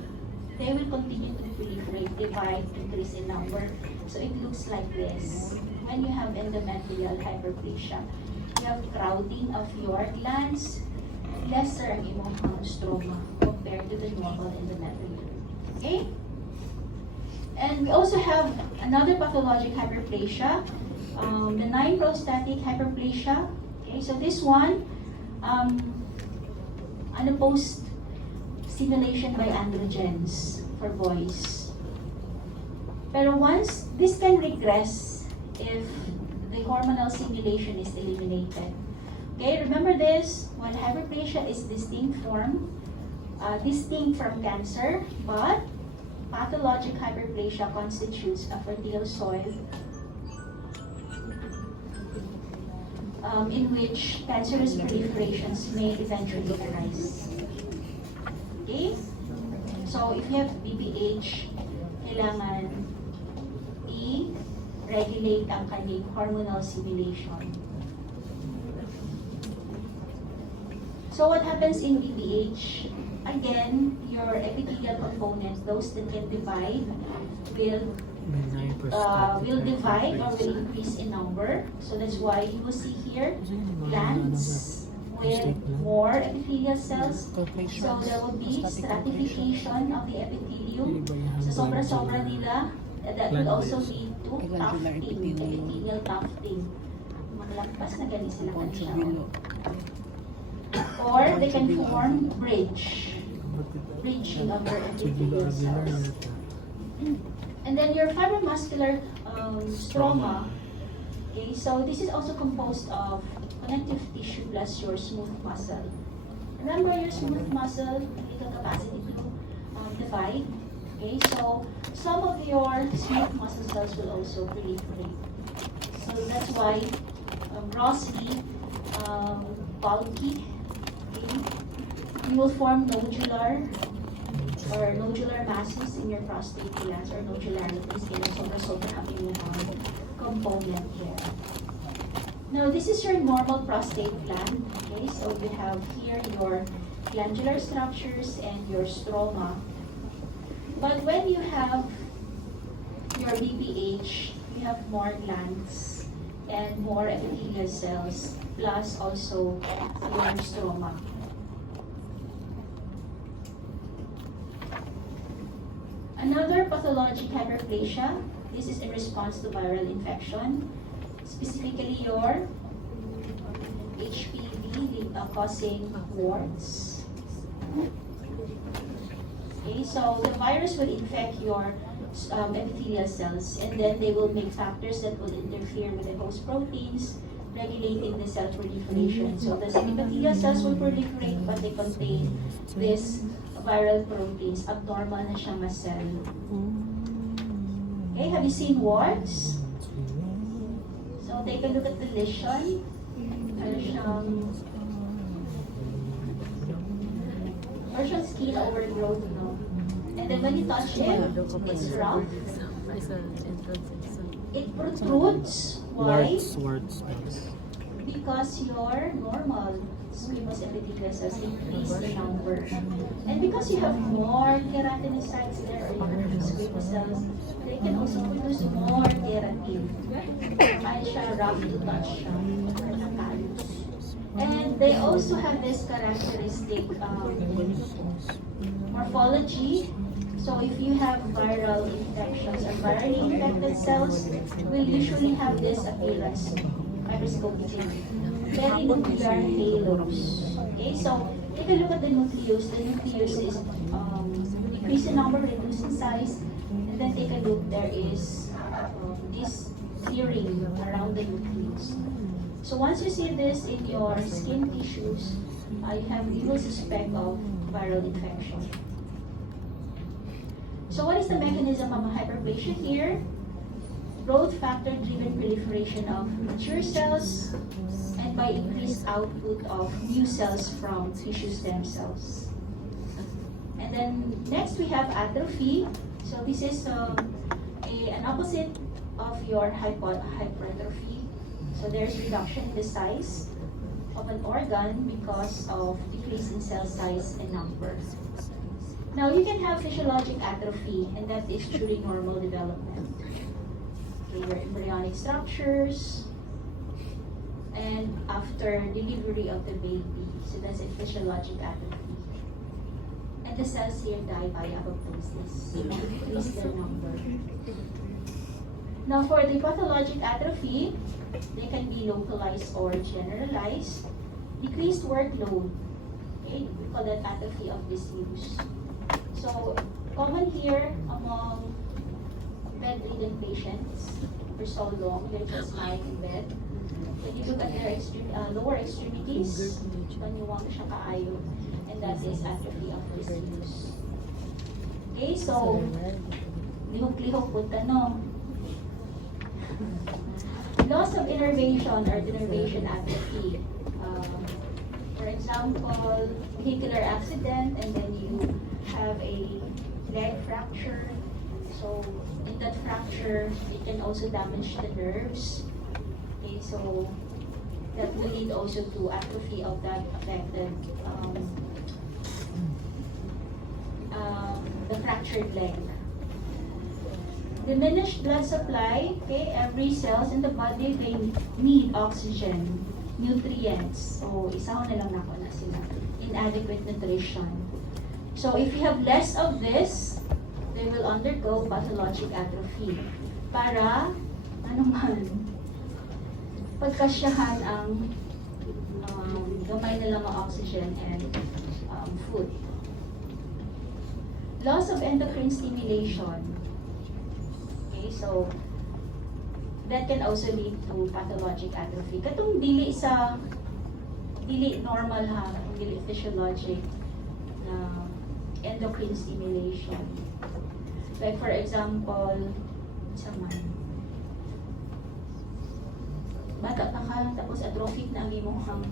they will continue to proliferate, divide, increase in number. So it looks like this. When you have endometrial hyperplasia, you have crowding of your glands, lesser ang imong stroma compared to the normal endometrium. Okay? And we also have another pathologic hyperplasia, benign prostatic hyperplasia. Okay, so this one, unopposed stimulation by androgens for boys. Pero once, this can regress if the hormonal stimulation is eliminated. Okay, remember this, while hyperplasia is distinct from cancer, but pathologic hyperplasia constitutes a fertile soil in which cancerous proliferations may eventually arise. Okay? So, if you have BPH, kailangan i-regulate ang kanyang hormonal stimulation. So, what happens in BPH? Again, your epithelial components, those that can divide, will divide or will increase in number. So that's why you will see here glands with more epithelial cells. So there will be stratification of the epithelium. So sobra-sobra nila, that will also lead to tufting, epithelial tufting. Maglagpas na ganun sila kanina. Or they can form bridging of their epithelial cells. And then your fibromuscular stroma, okay, so this is also composed of connective tissue plus your smooth muscle. Remember your smooth muscle, little capacity to divide, okay, so some of your smooth muscle cells will also proliferate. So that's why grossly bulky, okay, you will form nodular masses in your prostate glands or nodularities, kaya sobra-sobra ang inyong component here. Now, this is your normal prostate gland. Okay, so you have here your glandular structures and your stroma. But when you have your BPH, you have more glands and more epithelial cells, plus also your stroma. Another pathologic hyperplasia, this is in response to viral infection, specifically your HPV causing warts. Okay, so the virus will infect your epithelial cells, and then they will make factors that will interfere with the host proteins, regulating the cell proliferation. So the epithelial cells will proliferate, but they contain this viral proteins. Abnormal na siyang cell. Okay, have you seen warts? So take a look at the lesion. Ano siyang or siyang skin overgrowth, no? And then when you touch it, it's rough. It protrudes. Why? Warts. Because your normal squamous epithelial cells increase the number. And because you have more keratinocytes there, or your squamous cells, they can also produce more keratin. Ay siya rough to touch siya, or nakalus. And they also have this characteristic morphology. So if you have viral infections or virally infected cells, will usually have this appearance, microscopically. Very nuclear halos. Okay, so take a look at the nucleus. The nucleus is decrease in number, reduce in size, and then take a look. There is this clearing around the nucleus. So once you see this in your skin tissues, you will suspect of viral infection. So what is the mechanism of hyperplasia here? Growth factor-driven proliferation of mature cells, and by increased output of new cells from tissue stem cells. And then next we have atrophy. So this is an opposite of your hypertrophy. So there's reduction in the size of an organ because of decrease in cell size and number. Now you can have physiologic atrophy, and that is during normal development. Okay, your embryonic structures, and after delivery of the baby. So that's a physiologic atrophy. And the cells here die by apoptosis, decrease their number. Now for the pathologic atrophy, they can be localized or generalized. Decreased workload, okay, we call that atrophy of disuse. So common here among bedridden patients for so long, they're just lying in bed. When you look at their lower extremities, paniwang siya kaayo, and that is atrophy of wrist use. Okay, so, lihok-lihok punta, no? Loss of innervation or denervation atrophy. For example, vehicular accident, and then you have a leg fracture. So, in that fracture, it can also damage the nerves. Okay, so that will lead also to atrophy of that affected, the fractured leg. Diminished blood supply, okay, every cells in the body, they need oxygen, nutrients. So, isaw na lang nako na sila. Inadequate nutrition. So, if you have less of this, they will undergo pathologic atrophy. Para, ano man, pagkasyahan ang gamay na lang ang oxygen and food. Loss of endocrine stimulation. Okay, so that can also lead to pathologic atrophy. Katong dili normal ha, dili physiologic na endocrine stimulation. Like for example, sa man, bata pa ka, tapos atrophic na ang imong,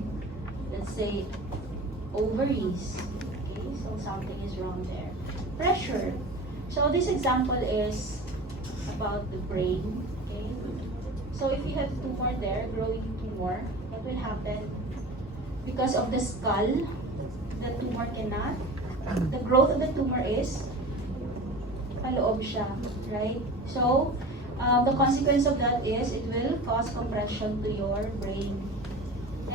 let's say, ovaries. Okay, so something is wrong there. Pressure. So this example is about the brain. Okay, so if you have tumor there, growing tumor, what will happen? Because of the skull, the tumor cannot. The growth of the tumor is paloob siya, right? So the consequence of that is it will cause compression to your brain.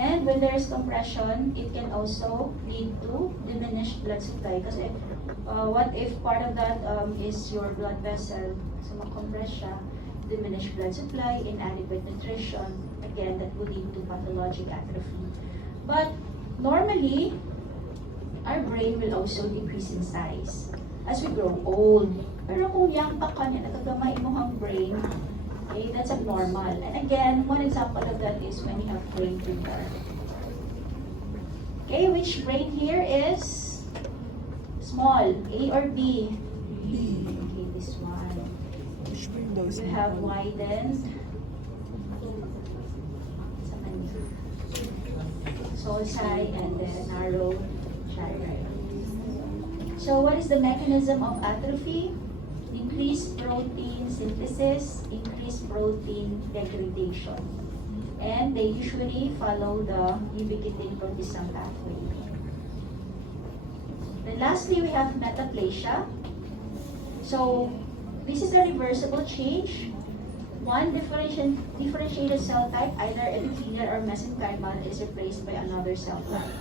And when there is compression, it can also lead to diminished blood supply. Kasi what if part of that is your blood vessel? So mag-compress siya, diminished blood supply, inadequate nutrition. Again, that will lead to pathologic atrophy. But normally, our brain will also decrease in size as we grow old. Pero kung young pa ka niya, nagagamay mo ang brain, okay, that's abnormal. And again, one example of that is when you have brain tumor. Okay, which brain here is small? A or B? Okay, this one. You have widened. Sulci and then narrow gyri. So what is the mechanism of atrophy? Increased protein synthesis, increased protein degradation. And they usually follow the ubiquitin proteasome pathway. Then lastly, we have metaplasia. So this is a reversible change. One differentiated cell type, either epithelial or mesenchymal, is replaced by another cell type.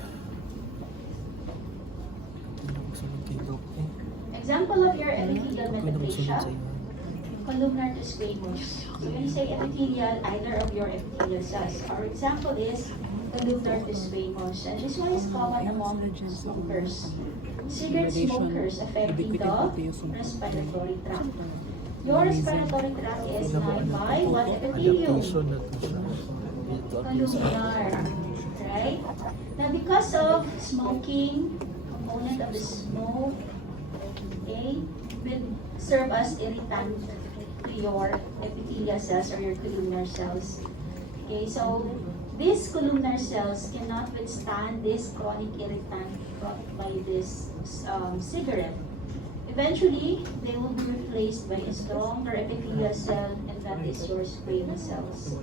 Example of your epithelial metaplasia, columnar to squamous. So when you say epithelial, either of your epithelial cells. Our example is columnar to squamous. And this one is common among smokers. Cigarette smokers affecting the respiratory tract. Your respiratory tract is lined by what epithelium? Columnar. Right? Now because of smoking, component of the smoke, okay, will serve as irritant to your epithelial cells or your columnar cells. Okay, so these columnar cells cannot withstand this chronic irritant brought by this cigarette. Eventually, they will be replaced by a stronger epithelial cell, and that is your squamous cells.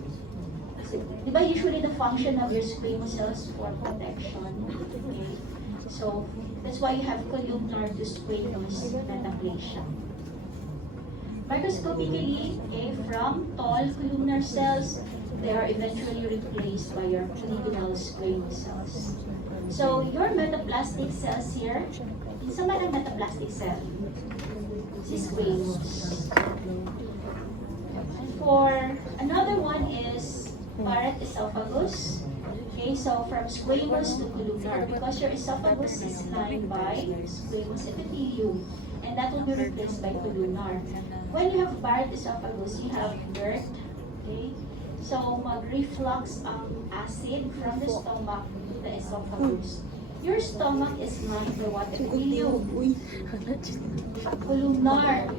So, diba usually the function of your squamous cells for protection? Okay. So that's why you have columnar to squamous metaplasia. Microscopically, okay, from tall columnar cells, they are eventually replaced by your polygonal squamous cells. So your metaplastic cells here, isa man ang metaplastic cell? Si squamous. And for another one is Barrett esophagus. Okay, so from squamous to columnar, because your esophagus is lined by squamous epithelium, and that will be replaced by columnar. When you have Barrett esophagus, you have GERD. Okay, so mag-reflux ang acid from the stomach to the esophagus. Your stomach is lined by what epithelium? Columnar.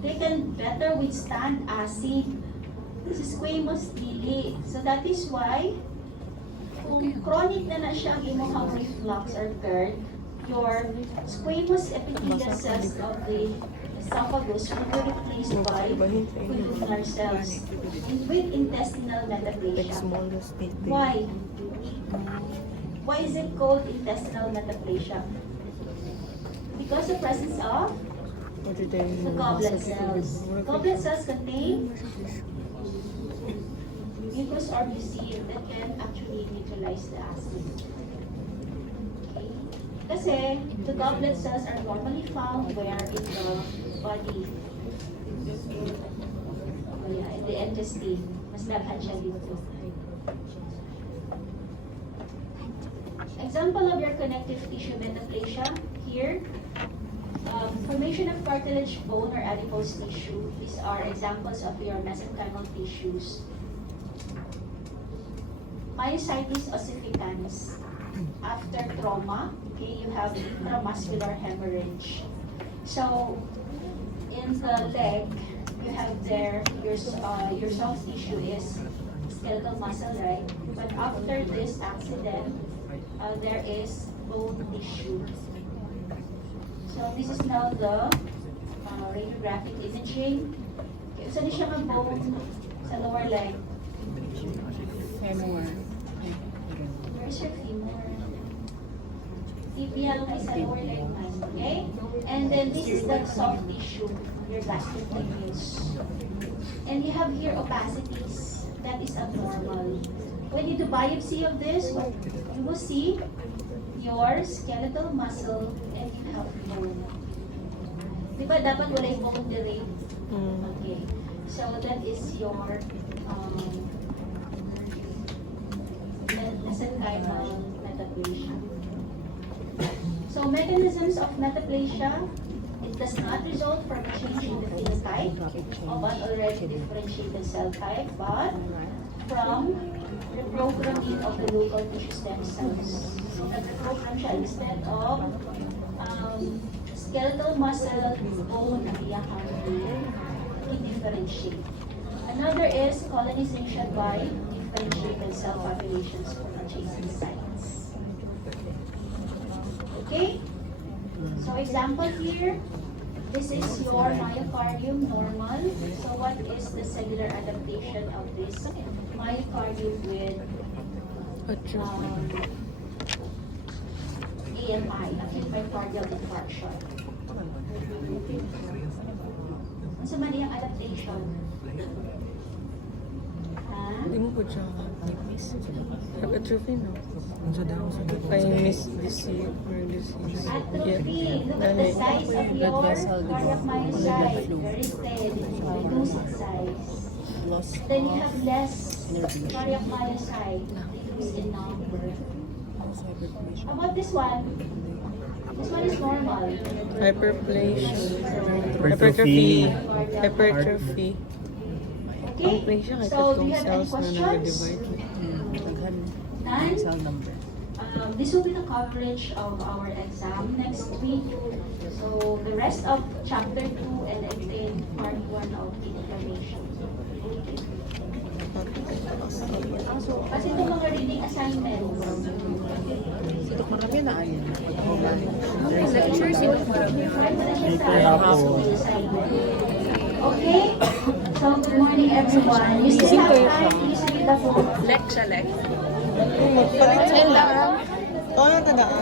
They can better withstand acid. This is squamous dili. So that is why, kung chronic na siya ang imuhang reflux or GERD, your squamous epithelial cells of the esophagus will be replaced by columnar cells and with intestinal metaplasia. Why? Why is it called intestinal metaplasia? Because the presence of the goblet cells. Goblet cells contain mucus or mucin that can actually neutralize the acid. Okay? Kasi the goblet cells are normally found where in the body. Oh yeah, in the intestine. Mas daghan siya dito. Example of your connective tissue metaplasia here. Formation of cartilage, bone, or adipose tissue. These are examples of your mesenchymal tissues. Myositis ossificans. After trauma, okay, you have intramuscular hemorrhage. So, in the leg, you have there, your soft tissue is skeletal muscle, right? But after this accident, there is bone tissue. So, this is now the radiographic imaging. Okay, saan siya ang bone sa lower leg? Femur. Where is your femur? Tibia lang sa lower leg man, okay? And then this is the soft tissue, your gastrocnemius. And you have here opacities. That is abnormal. When you do biopsy of this, you will see your skeletal muscle and you have bone. Di ba dapat wala yung bone dere? Okay. So that is your mesenchymal metaplasia. So mechanisms of metaplasia, it does not result from a change in the phenotype of an already differentiated cell type, but from reprogramming of the local tissue stem cells. So nag-reprogram siya instead of skeletal muscle, bone, na iyahang i-differentiate. Another is colonization by differentiated cell populations from adjacent sites. Okay? So example here, this is your myocardium normal. So what is the cellular adaptation of this myocardium with AMI, acute myocardial infarction? Ano man yung adaptation? Hindi mo po siya hypertrophy, no? I miss disease. Atrophy. Look at the size of your cardiac myocyte. Very steady. Reduce in size. Then you have less cardiac myocyte. Reduce in number. How about this one? This one is normal. Hyperplasia. Hypertrophy. Okay? So, do you have any questions? None? Cell number. This will be the coverage of our exam next week. So, the rest of chapter 2 and then part 1 of inflammation. Kasi itong mga reading assignments. Ito marami na ayan. Lectures yun. Okay? So, good morning everyone. You still have time to use the phone. Lecture. Para mga tadaan.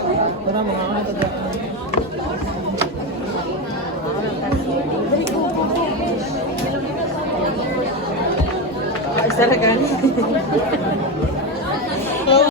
Ay, talaga.